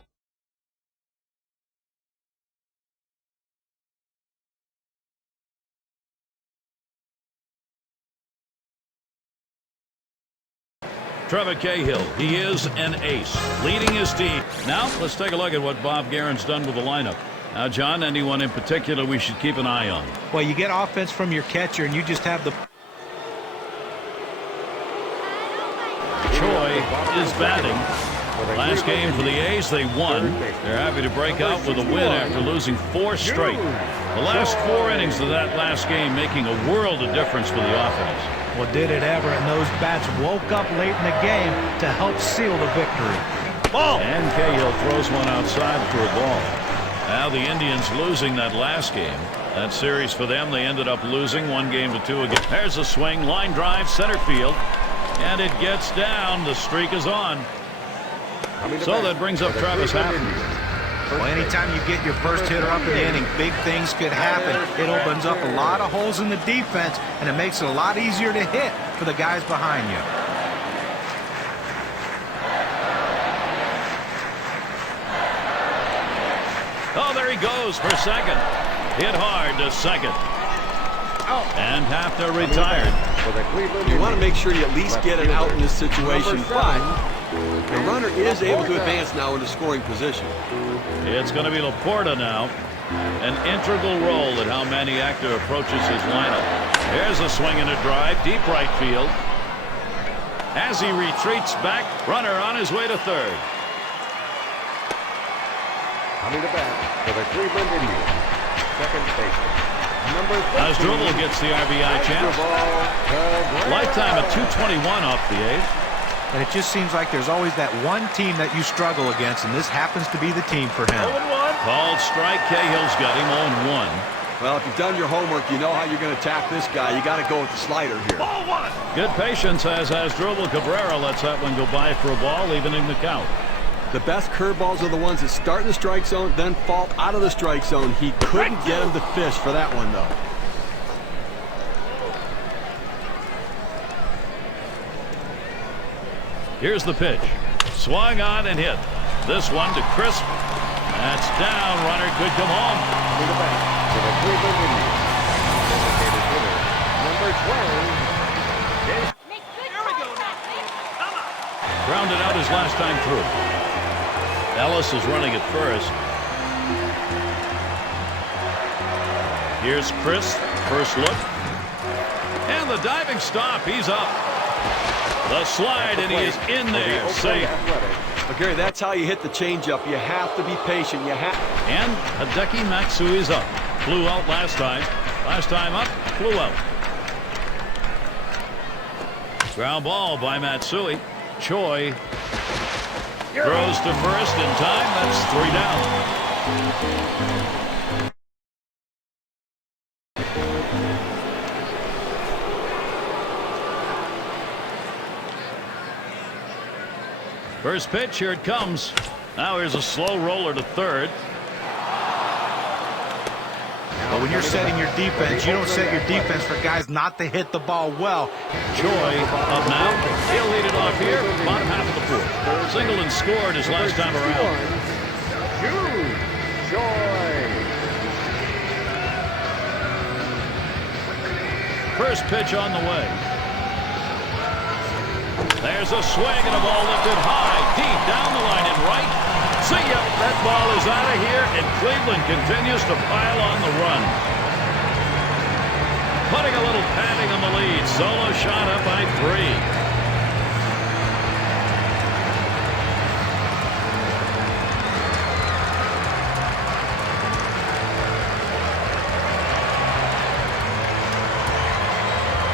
Trevor Cahill, he is an ace, leading his team. Now, let's take a look at what Bob Guerin's done with the lineup. Now, John, anyone in particular we should keep an eye on? Well, you get offense from your catcher, and you just have the... Choi is batting. Last game for the A's, they won. They're happy to break out with a win after losing 4 straight. The last 4 innings of that last game making a world of difference for the offense. Well, did it ever, and those bats woke up late in the game to help seal the victory. Ball! And Cahill throws one outside for a ball. Now the Indians losing that last game. That series for them, they ended up losing 1-2 again. There's a swing, line drive, center field. And it gets down. The streak is on. So that brings up Travis Happen. Well, anytime you get your first hitter up in the inning, big things could happen. It opens up a lot of holes in the defense, and it makes it a lot easier to hit for the guys behind you. Oh, there he goes for second. Hit hard to second. And Hafner retired. You want to make sure you at least get it out in this situation, but the runner is able to advance now into scoring position. It's going to be Laporta now. An integral role in how Manny Actor approaches his lineup. Here's a swing and a drive, deep right field. As he retreats back, runner on his way to third. Coming to bat for the Cleveland Indians, second baseman. Asdrubal gets the RBI chance. Lifetime of 221 off the eighth. And it just seems like there's always that one team that you struggle against, and this happens to be the team for him. 0-1. Called strike. Cahill's got him 0-1. Well, if you've done your homework, you know how you're going to attack this guy. You got to go with the slider here. Ball 1. Good patience as Asdrubal. Cabrera lets that one go by for a ball, evening the count. The best curveballs are the ones that start in the strike zone, then fall out of the strike zone. He couldn't get him to fish for that one, though. Here's the pitch. Swung on and hit. This one to Crisp. That's down. Runner could come home. To the bat to the Cleveland Indians. Designated hitter, number 12. Grounded out his last time through. Ellis is running at first. Here's Chris. First look. And the diving stop. He's up. The slide, and he is in there. Safe. Well, Gary, that's how you hit the changeup. You have to be patient. You have. And Hideki Matsui's up. Flew out last time. Last time up, flew out. Ground ball by Matsui. Choi throws to first in time. That's 3 down. First pitch, here it comes. Now here's a slow roller to third. But when you're setting your defense, you don't set your defense for guys not to hit the ball well. Choi up now. He'll lead it off here. Bottom half of the fourth. Single and scored his last time around. First pitch on the way. There's a swing and a ball lifted high, deep down the line and right. See ya. That ball is out of here, and Cleveland continues to pile on the run. Putting a little padding on the lead. Solo shot up by 3.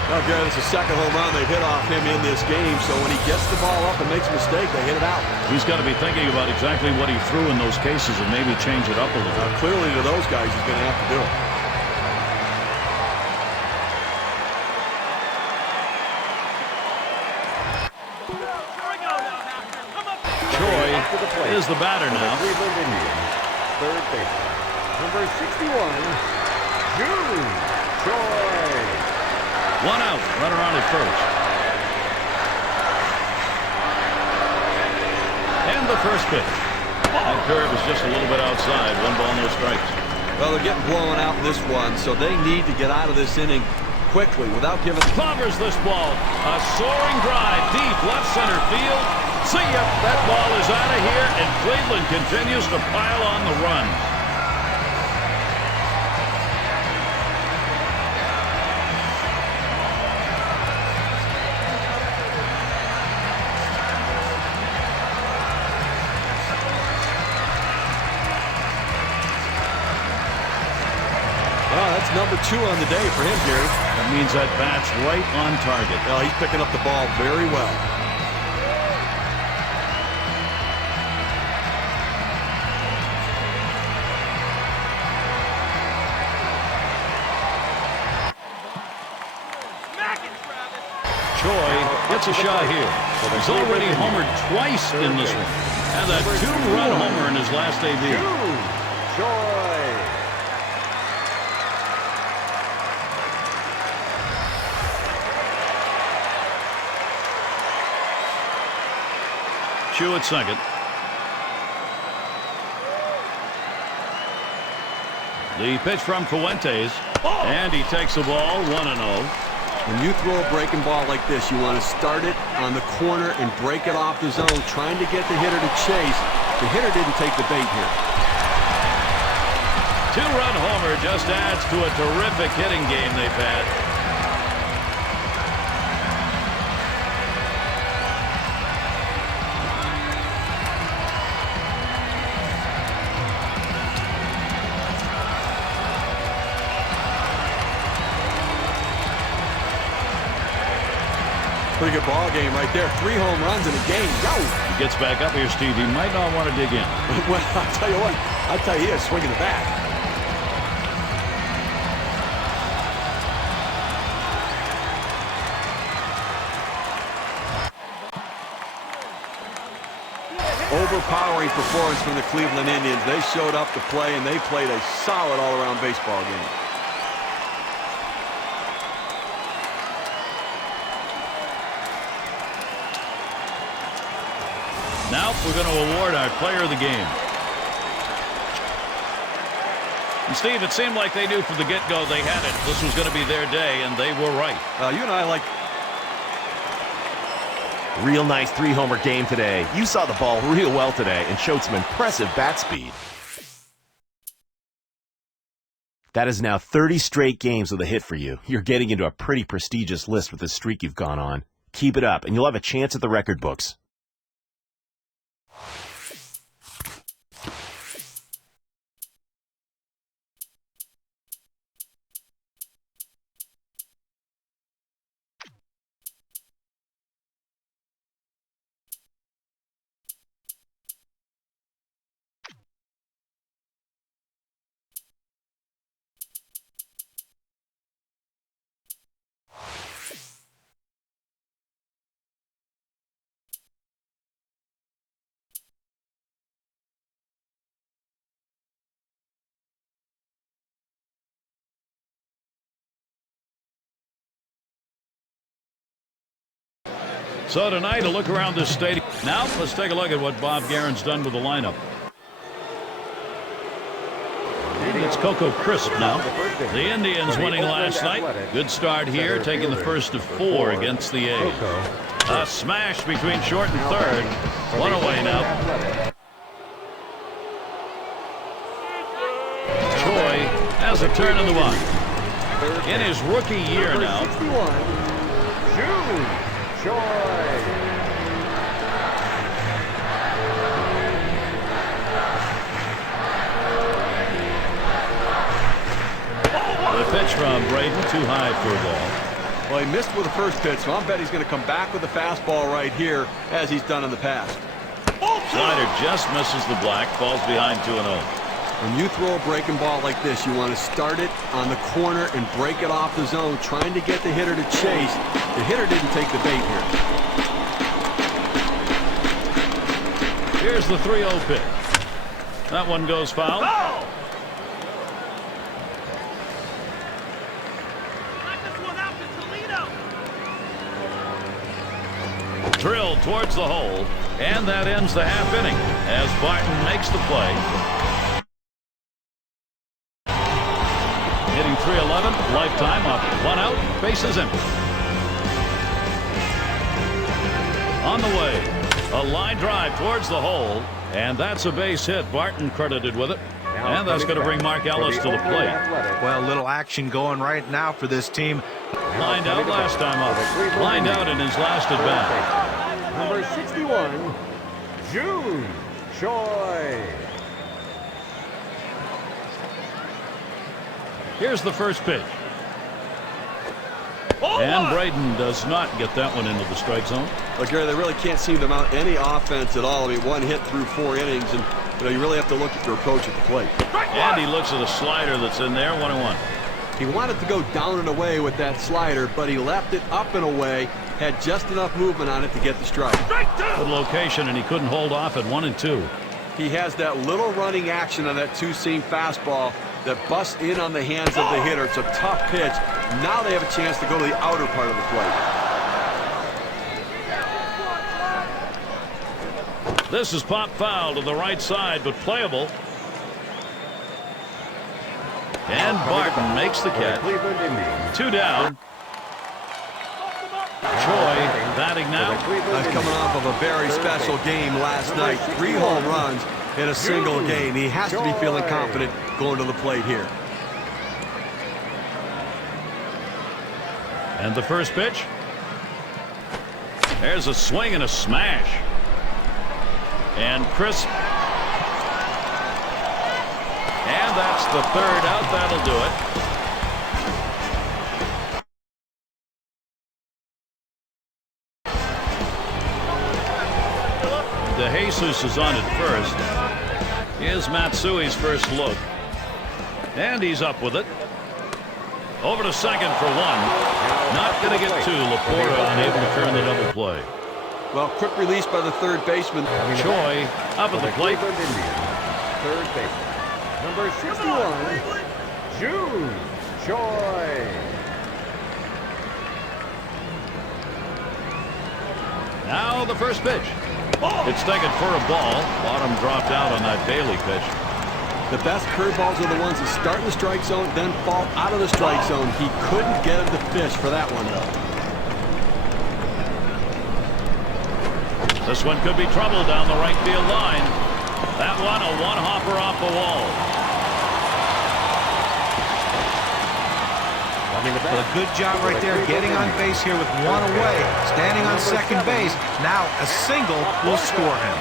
Now, Garrett, it's the second home run they've hit off him in this game, so when he gets the ball up and makes a mistake, they hit it out. He's got to be thinking about exactly what he threw in those cases and maybe change it up a little. Clearly to those guys, he's going to have to do it. Choi is the batter now. Cleveland Indians, third baseman, number 61, June Choi. One out. Runner on at first. And the first pitch. That curve is just a little bit outside. 1 ball, no strikes. Well, they're getting blown out in this one, so they need to get out of this inning quickly without giving. Covers this ball. A soaring drive deep left center field. See ya. That ball is out of here, and Cleveland continues to pile on the run. Number 2 on the day for him, Gary. That means that bat's right on target. Well, he's picking up the ball very well. Choi gets a shot here. He's already homered twice in this one. And that 2-run homer in his last debut. Choi. Chu at second. The pitch from Fuentes. And he takes the ball 1-0. When you throw a breaking ball like this, you want to start it on the corner and break it off the zone, trying to get the hitter to chase. The hitter didn't take the bait here. 2-run homer just adds to a terrific hitting game they've had. Pretty good ball game right there. 3 home runs in a game. Go! He gets back up here, Steve. He might not want to dig in. Well, I'll tell you what. I'll tell you, he is swinging the bat. Overpowering performance from the Cleveland Indians. They showed up to play, and they played a solid all-around baseball game. Now we're going to award our player of the game. And Steve, it seemed like they knew from the get-go they had it. This was going to be their day, and they were right. You and I like... Real nice 3-homer game today. You saw the ball real well today and showed some impressive bat speed. That is now 30 straight games with a hit for you. You're getting into a pretty prestigious list with the streak you've gone on. Keep it up, and you'll have a chance at the record books. So tonight, a look around this stadium. Now, let's take a look at what Bob Guerin's done with the lineup. It's Coco Crisp now. The Indians winning last night. Good start here, taking the first of 4 against the A's. A smash between short and third. One away now. Choi has a turn in the box. In his rookie year now. The pitch from Braden, too high for a ball. Well, he missed with the first pitch, so I bet he's going to come back with the fastball right here, as he's done in the past. Slider just misses the black, falls behind 2-0. When you throw a breaking ball like this, you want to start it on the corner and break it off the zone, trying to get the hitter to chase. The hitter didn't take the bait here. Here's the 3-0 pitch. That one goes foul. Drilled towards the hole, and that ends the half inning as Barton makes the play. Hitting .311, lifetime off 1 out, bases empty. On the way, a line drive towards the hole, and that's a base hit. Barton credited with it, and that's going to bring Mark Ellis to the plate. Well, little action going right now for this team. Lined out last time up, lined out in his last at bat. Number 61, June Choi. Here's the first pitch. And Braden does not get that one into the strike zone. But Gary, they really can't seem to mount any offense at all. I mean, 1 hit through 4 innings, and you really have to look at your approach at the plate. And he looks at a slider that's in there, 1-1. He wanted to go down and away with that slider, but he left it up and away, had just enough movement on it to get the strike. Good location, and he couldn't hold off at 1-2. He has that little running action on that 2-seam fastball that busts in on the hands of the hitter. It's a tough pitch. Now they have a chance to go to the outer part of the plate. This is pop foul to the right side, but playable. And Barton makes the catch. 2 down. Choi batting now. He's coming off of a very special game last night. 3 home runs in a single game. He has to be feeling confident going to the plate here. And the first pitch. There's a swing and a smash. And Crisp. And that's the 3rd out. That'll do it. DeJesus is on at first. Here's Matsui's first look. And he's up with it. Over to second for 1. Not going to get 2. Laporta unable to turn the double play. Well, quick release by the 3rd baseman. Choi up at the plate. 3rd baseman. Number 61, June Choi. Now the first pitch. It's taken for a ball. Bottom dropped out on that Bailey pitch. The best curveballs are the ones that start in the strike zone, then fall out of the strike zone. He couldn't get him to fish for that one, though. This one could be trouble down the right field line. That one, a one-hopper off the wall. A good job right there, getting on base here with 1 away, standing on second base. Now a single will score him.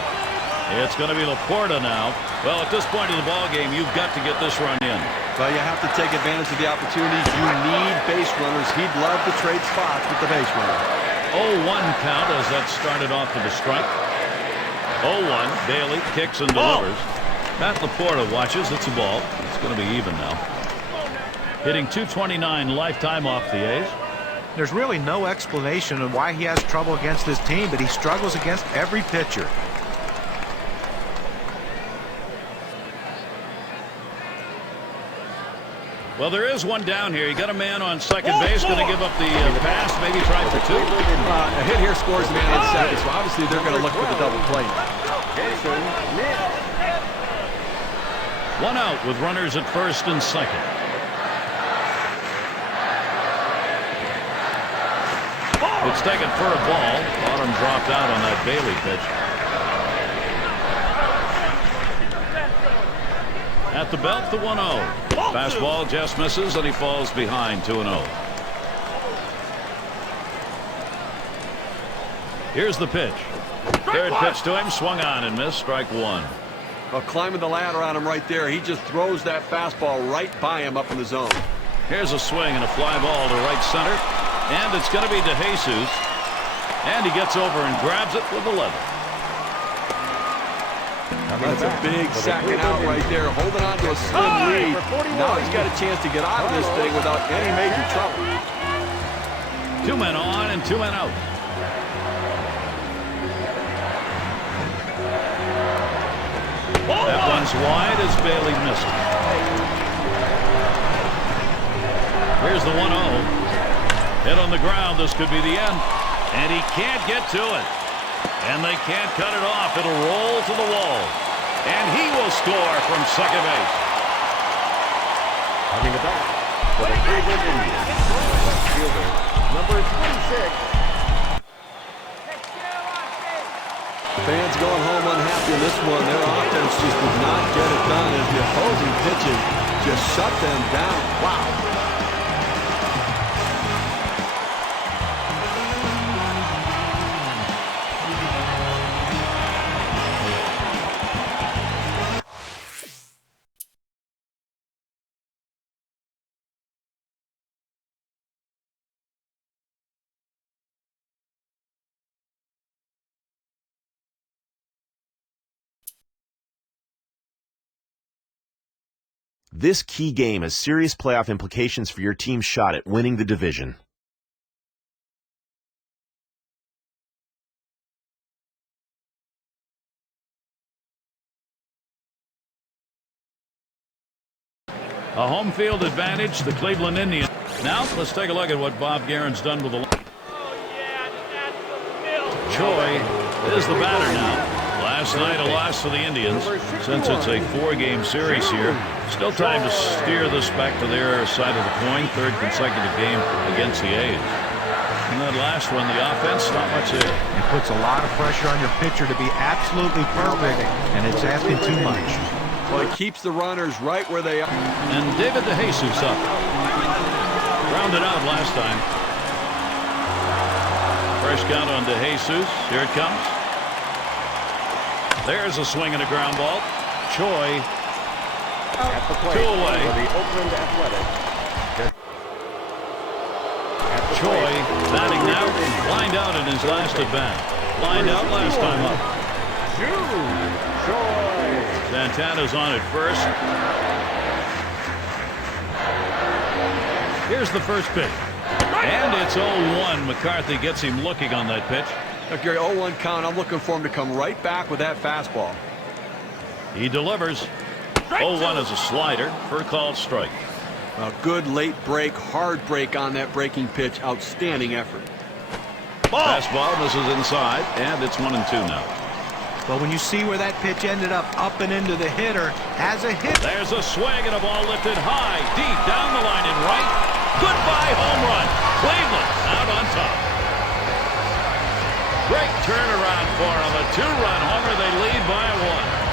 It's going to be Laporta now. Well, at this point in the ball game, you've got to get this run in. Well, you have to take advantage of the opportunities. You need base runners. He'd love to trade spots with the base runner. 0-1 count as that started off with a strike. 0-1. Bailey kicks and delivers. Matt Laporta watches. It's a ball. It's going to be even now. Hitting .229 lifetime off the A's. There's really no explanation of why he has trouble against this team, but he struggles against every pitcher. Well, there is one down here. You got a man on second base. Going to give up the pass. Maybe try for two. A hit here scores the man on second, so obviously they're going to look for the double play. One out with runners at first and second. It's taken for a ball. Bottom dropped out on that Bailey pitch. At the belt, the 1-0. Fastball just misses, and he falls behind 2-0. Here's the pitch. Third pitch to him, swung on and missed. Strike one. Well, climbing the ladder on him right there. He just throws that fastball right by him up in the zone. Here's a swing and a fly ball to right center. And it's going to be DeJesus. And he gets over and grabs it with 11. That's a big second out right there, holding on to a slim lead. Now he's got a chance to get out of this thing without any major trouble. 2 men on and 2 men out. That one's wide as Bailey missed it. Here's the 1-0. Hit on the ground. This could be the end. And he can't get to it. And they can't cut it off. It'll roll to the wall. And he will score from second base. Coming back for the Cleveland Indians, left fielder, number 26. Fans going home unhappy in this one. Their offense just did not get it done as the opposing pitching just shut them down. Wow. This key game has serious playoff implications for your team's shot at winning the division. A home field advantage, the Cleveland Indians. Now, let's take a look at what Bob Guerin's done with the... Choi is the batter now. Last night, a loss for the Indians. Since it's a 4-game series here, still time to steer this back to their side of the coin. Third consecutive game against the A's. And that last one, the offense, not much there. It puts a lot of pressure on your pitcher to be absolutely perfect, and it's asking too much. Well, it keeps the runners right where they are. And David DeJesus up. Grounded out last time. First count on DeJesus. Here it comes. There's a swing and a ground ball. Choi. At the plate 2 away. for the Oakland Athletics. Choi batting now. Lined out in his last at bat. Lined out last time up. Choi. Santana's on at first. Here's the first pitch. And it's 0-1. McCarthy gets him looking on that pitch. Now, Gary, 0-1 count. I'm looking for him to come right back with that fastball. He delivers. 0-1 is a slider for a called strike. A good late break, hard break on that breaking pitch. Outstanding effort. Fastball misses inside, and it's 1-2 now. But when you see where that pitch ended up and into the hitter, as a hit. There's a swing and a ball lifted high, deep down the line and right. Goodbye home run. Cleveland out on top. Great turnaround for them. A 2-run homer. They lead by 1.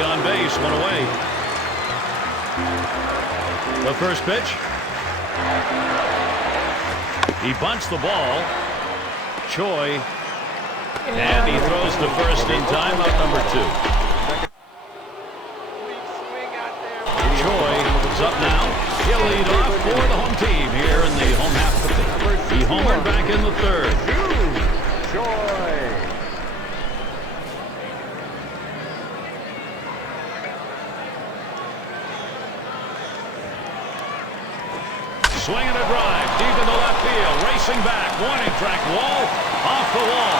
On base, 1 away. The first pitch. He bunts the ball. Choi And he throws to first in time, up number 2. Choi is up now. He'll lead off for the home team here in the home half of the fifth. He homered back in the third. Swinging a drive deep into left field. Racing back. Warning track wall. Off the wall.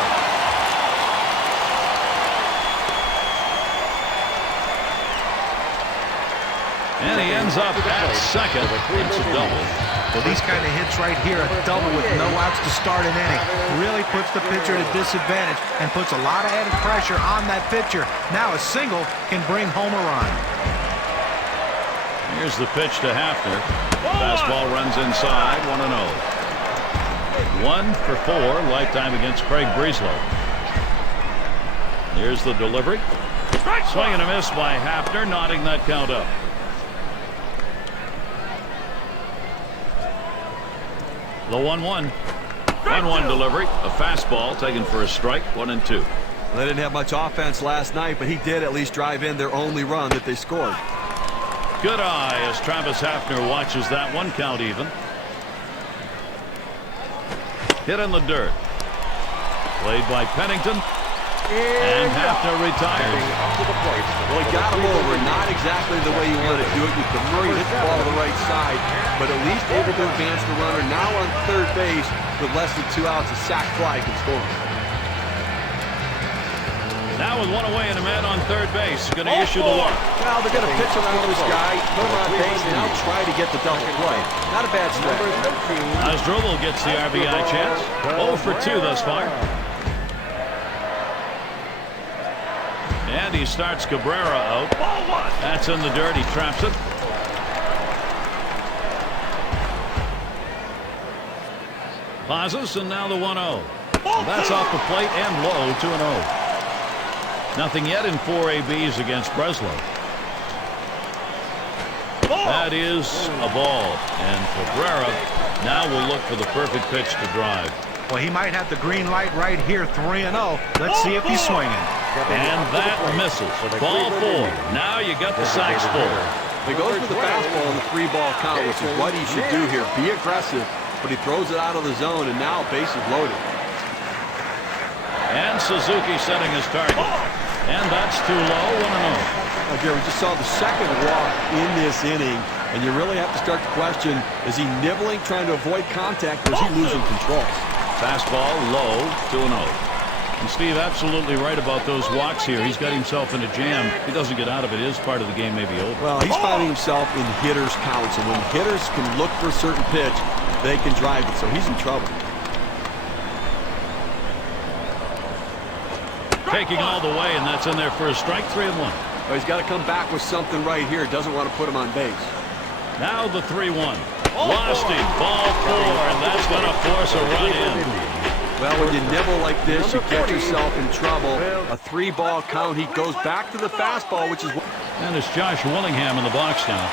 And he ends up at second. It's a double. Well, these kind of hits right here, a double with no outs to start an inning, really puts the pitcher at a disadvantage and puts a lot of added pressure on that pitcher. Now a single can bring home a run. Here's the pitch to Hafner. Fastball runs inside, 1-0. 1 for 4 lifetime against Craig Breslov. Here's the delivery. Swing and a miss by Hafner, knotting that count up. The 1-1. 1-1 delivery. A fastball taken for a strike. 1-2. They didn't have much offense last night, but he did at least drive in their only run that they scored. Good eye as Travis Hafner watches that one, count even. Hit in the dirt. Played by Pennington. And Hafner retired. Well, he got him over. Not exactly the way you want to do it. You prefer you hit the ball to the right side, but at least able to advance the runner. Now on third base with less than 2 outs, a sac fly can score. Now with one away and a man on third base, going to issue the walk. Now they're going to pitch around this guy, put him on base, and now try to get the double play. Not a bad stretch. Asdrubal gets the RBI chance. 0 for 2 thus far. And he starts Cabrera out. That's in the dirt. He traps it. Pauses, and now the 1-0. That's off the plate and low, 2-0. Nothing yet in 4 ABs against Breslov. That is a ball. And Cabrera now will look for the perfect pitch to drive. Well, he might have the green light right here, 3-0. Let's see if he's swinging. And that misses. Ball 4. Now you got the sacks full. He goes with the fastball on the 3-ball count, which is what he should do here. Be aggressive, but he throws it out of the zone, and now bases loaded. And Suzuki setting his target. And that's too low, 1-0. Jerry, we just saw the second walk in this inning, and you really have to start to question, is he nibbling, trying to avoid contact, or is he losing control? Fastball low, 2-0. And Steve, absolutely right about those walks here. He's got himself in a jam. If he doesn't get out of it, his part of the game may be over. Well, he's finding himself in hitters' counts, and when hitters can look for a certain pitch, they can drive it, so he's in trouble. Taking all the way, and that's in there for a strike, 3-1. Well, he's got to come back with something right here. Doesn't want to put him on base. Now the 3-1. Lost him. Ball 4, and that's going to force a run in. Well, when you nibble like this, you get yourself in trouble. A 3-ball count. He goes back to the fastball, which is... And it's Josh Willingham in the box now.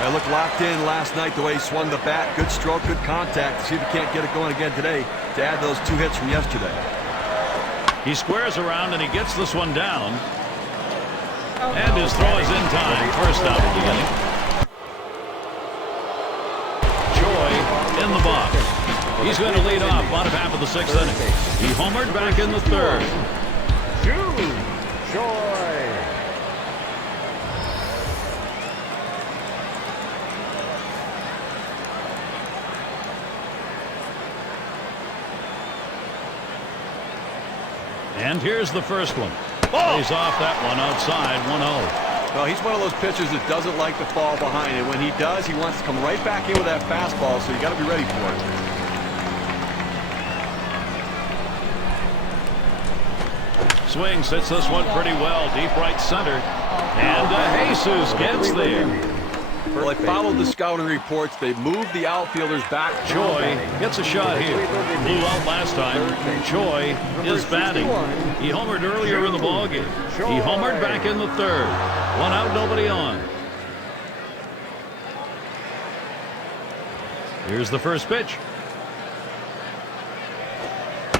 I looked locked in last night the way he swung the bat. Good stroke, good contact. See if he can't get it going again today to add those 2 hits from yesterday. He squares around and he gets this one down. And his throw is in time. First out of the inning. Choi in the box. He's going to lead off bottom half of the 6th inning. He homered back in the 3rd. Choi. And here's the first one. He's off that one outside, 1-0. Well, he's one of those pitchers that doesn't like to fall behind, and when he does, he wants to come right back in with that fastball, so you got to be ready for it. Swings, hits this one pretty well, deep right center. And Jesus gets there. Well, they followed the scouting reports. They moved the outfielders back. Choi gets a shot here. Blew out last time. Choi is batting. He homered earlier in the ballgame. He homered back in the 3rd. 1 out, nobody on. Here's the first pitch.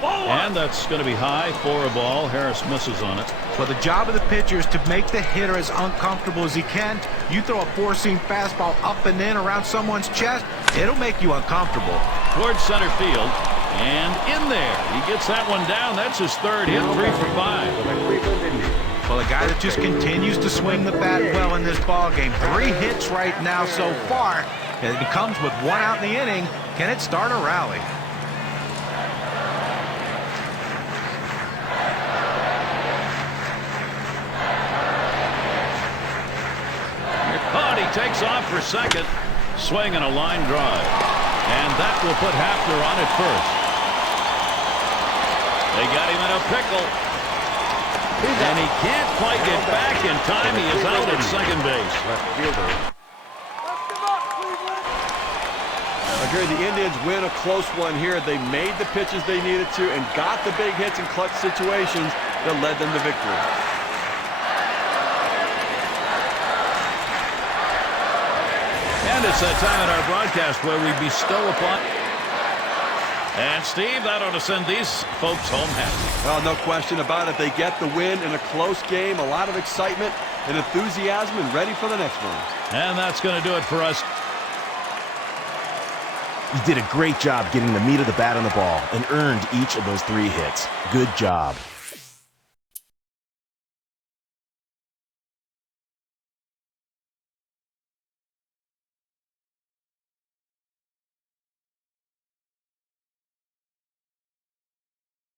And that's going to be high for a ball. Harris misses on it. Well, the job of the pitcher is to make the hitter as uncomfortable as he can. You throw a four-seam fastball up and in around someone's chest, it'll make you uncomfortable. Towards center field. And in there. He gets that one down. That's his third hit, 3 for 5. For the Cleveland Indians. Well, a guy that just continues to swing the bat well in this ball game. 3 hits right now so far. And it comes with 1 out in the inning. Can it start a rally? Caught. He takes off for second. Swing and a line drive. And that will put Hafner on at first. They got him in a pickle. And he can't quite get back in time. He is out at second base. Left fielder. Okay, the Indians win a close one here. They made the pitches they needed to and got the big hits in clutch situations that led them to victory. And it's that time in our broadcast where we bestow upon... And, Steve, that ought to send these folks home happy. Well, no question about it. They get the win in a close game. A lot of excitement and enthusiasm and ready for the next one. And that's going to do it for us. You did a great job getting the meat of the bat on the ball and earned each of those 3 hits. Good job.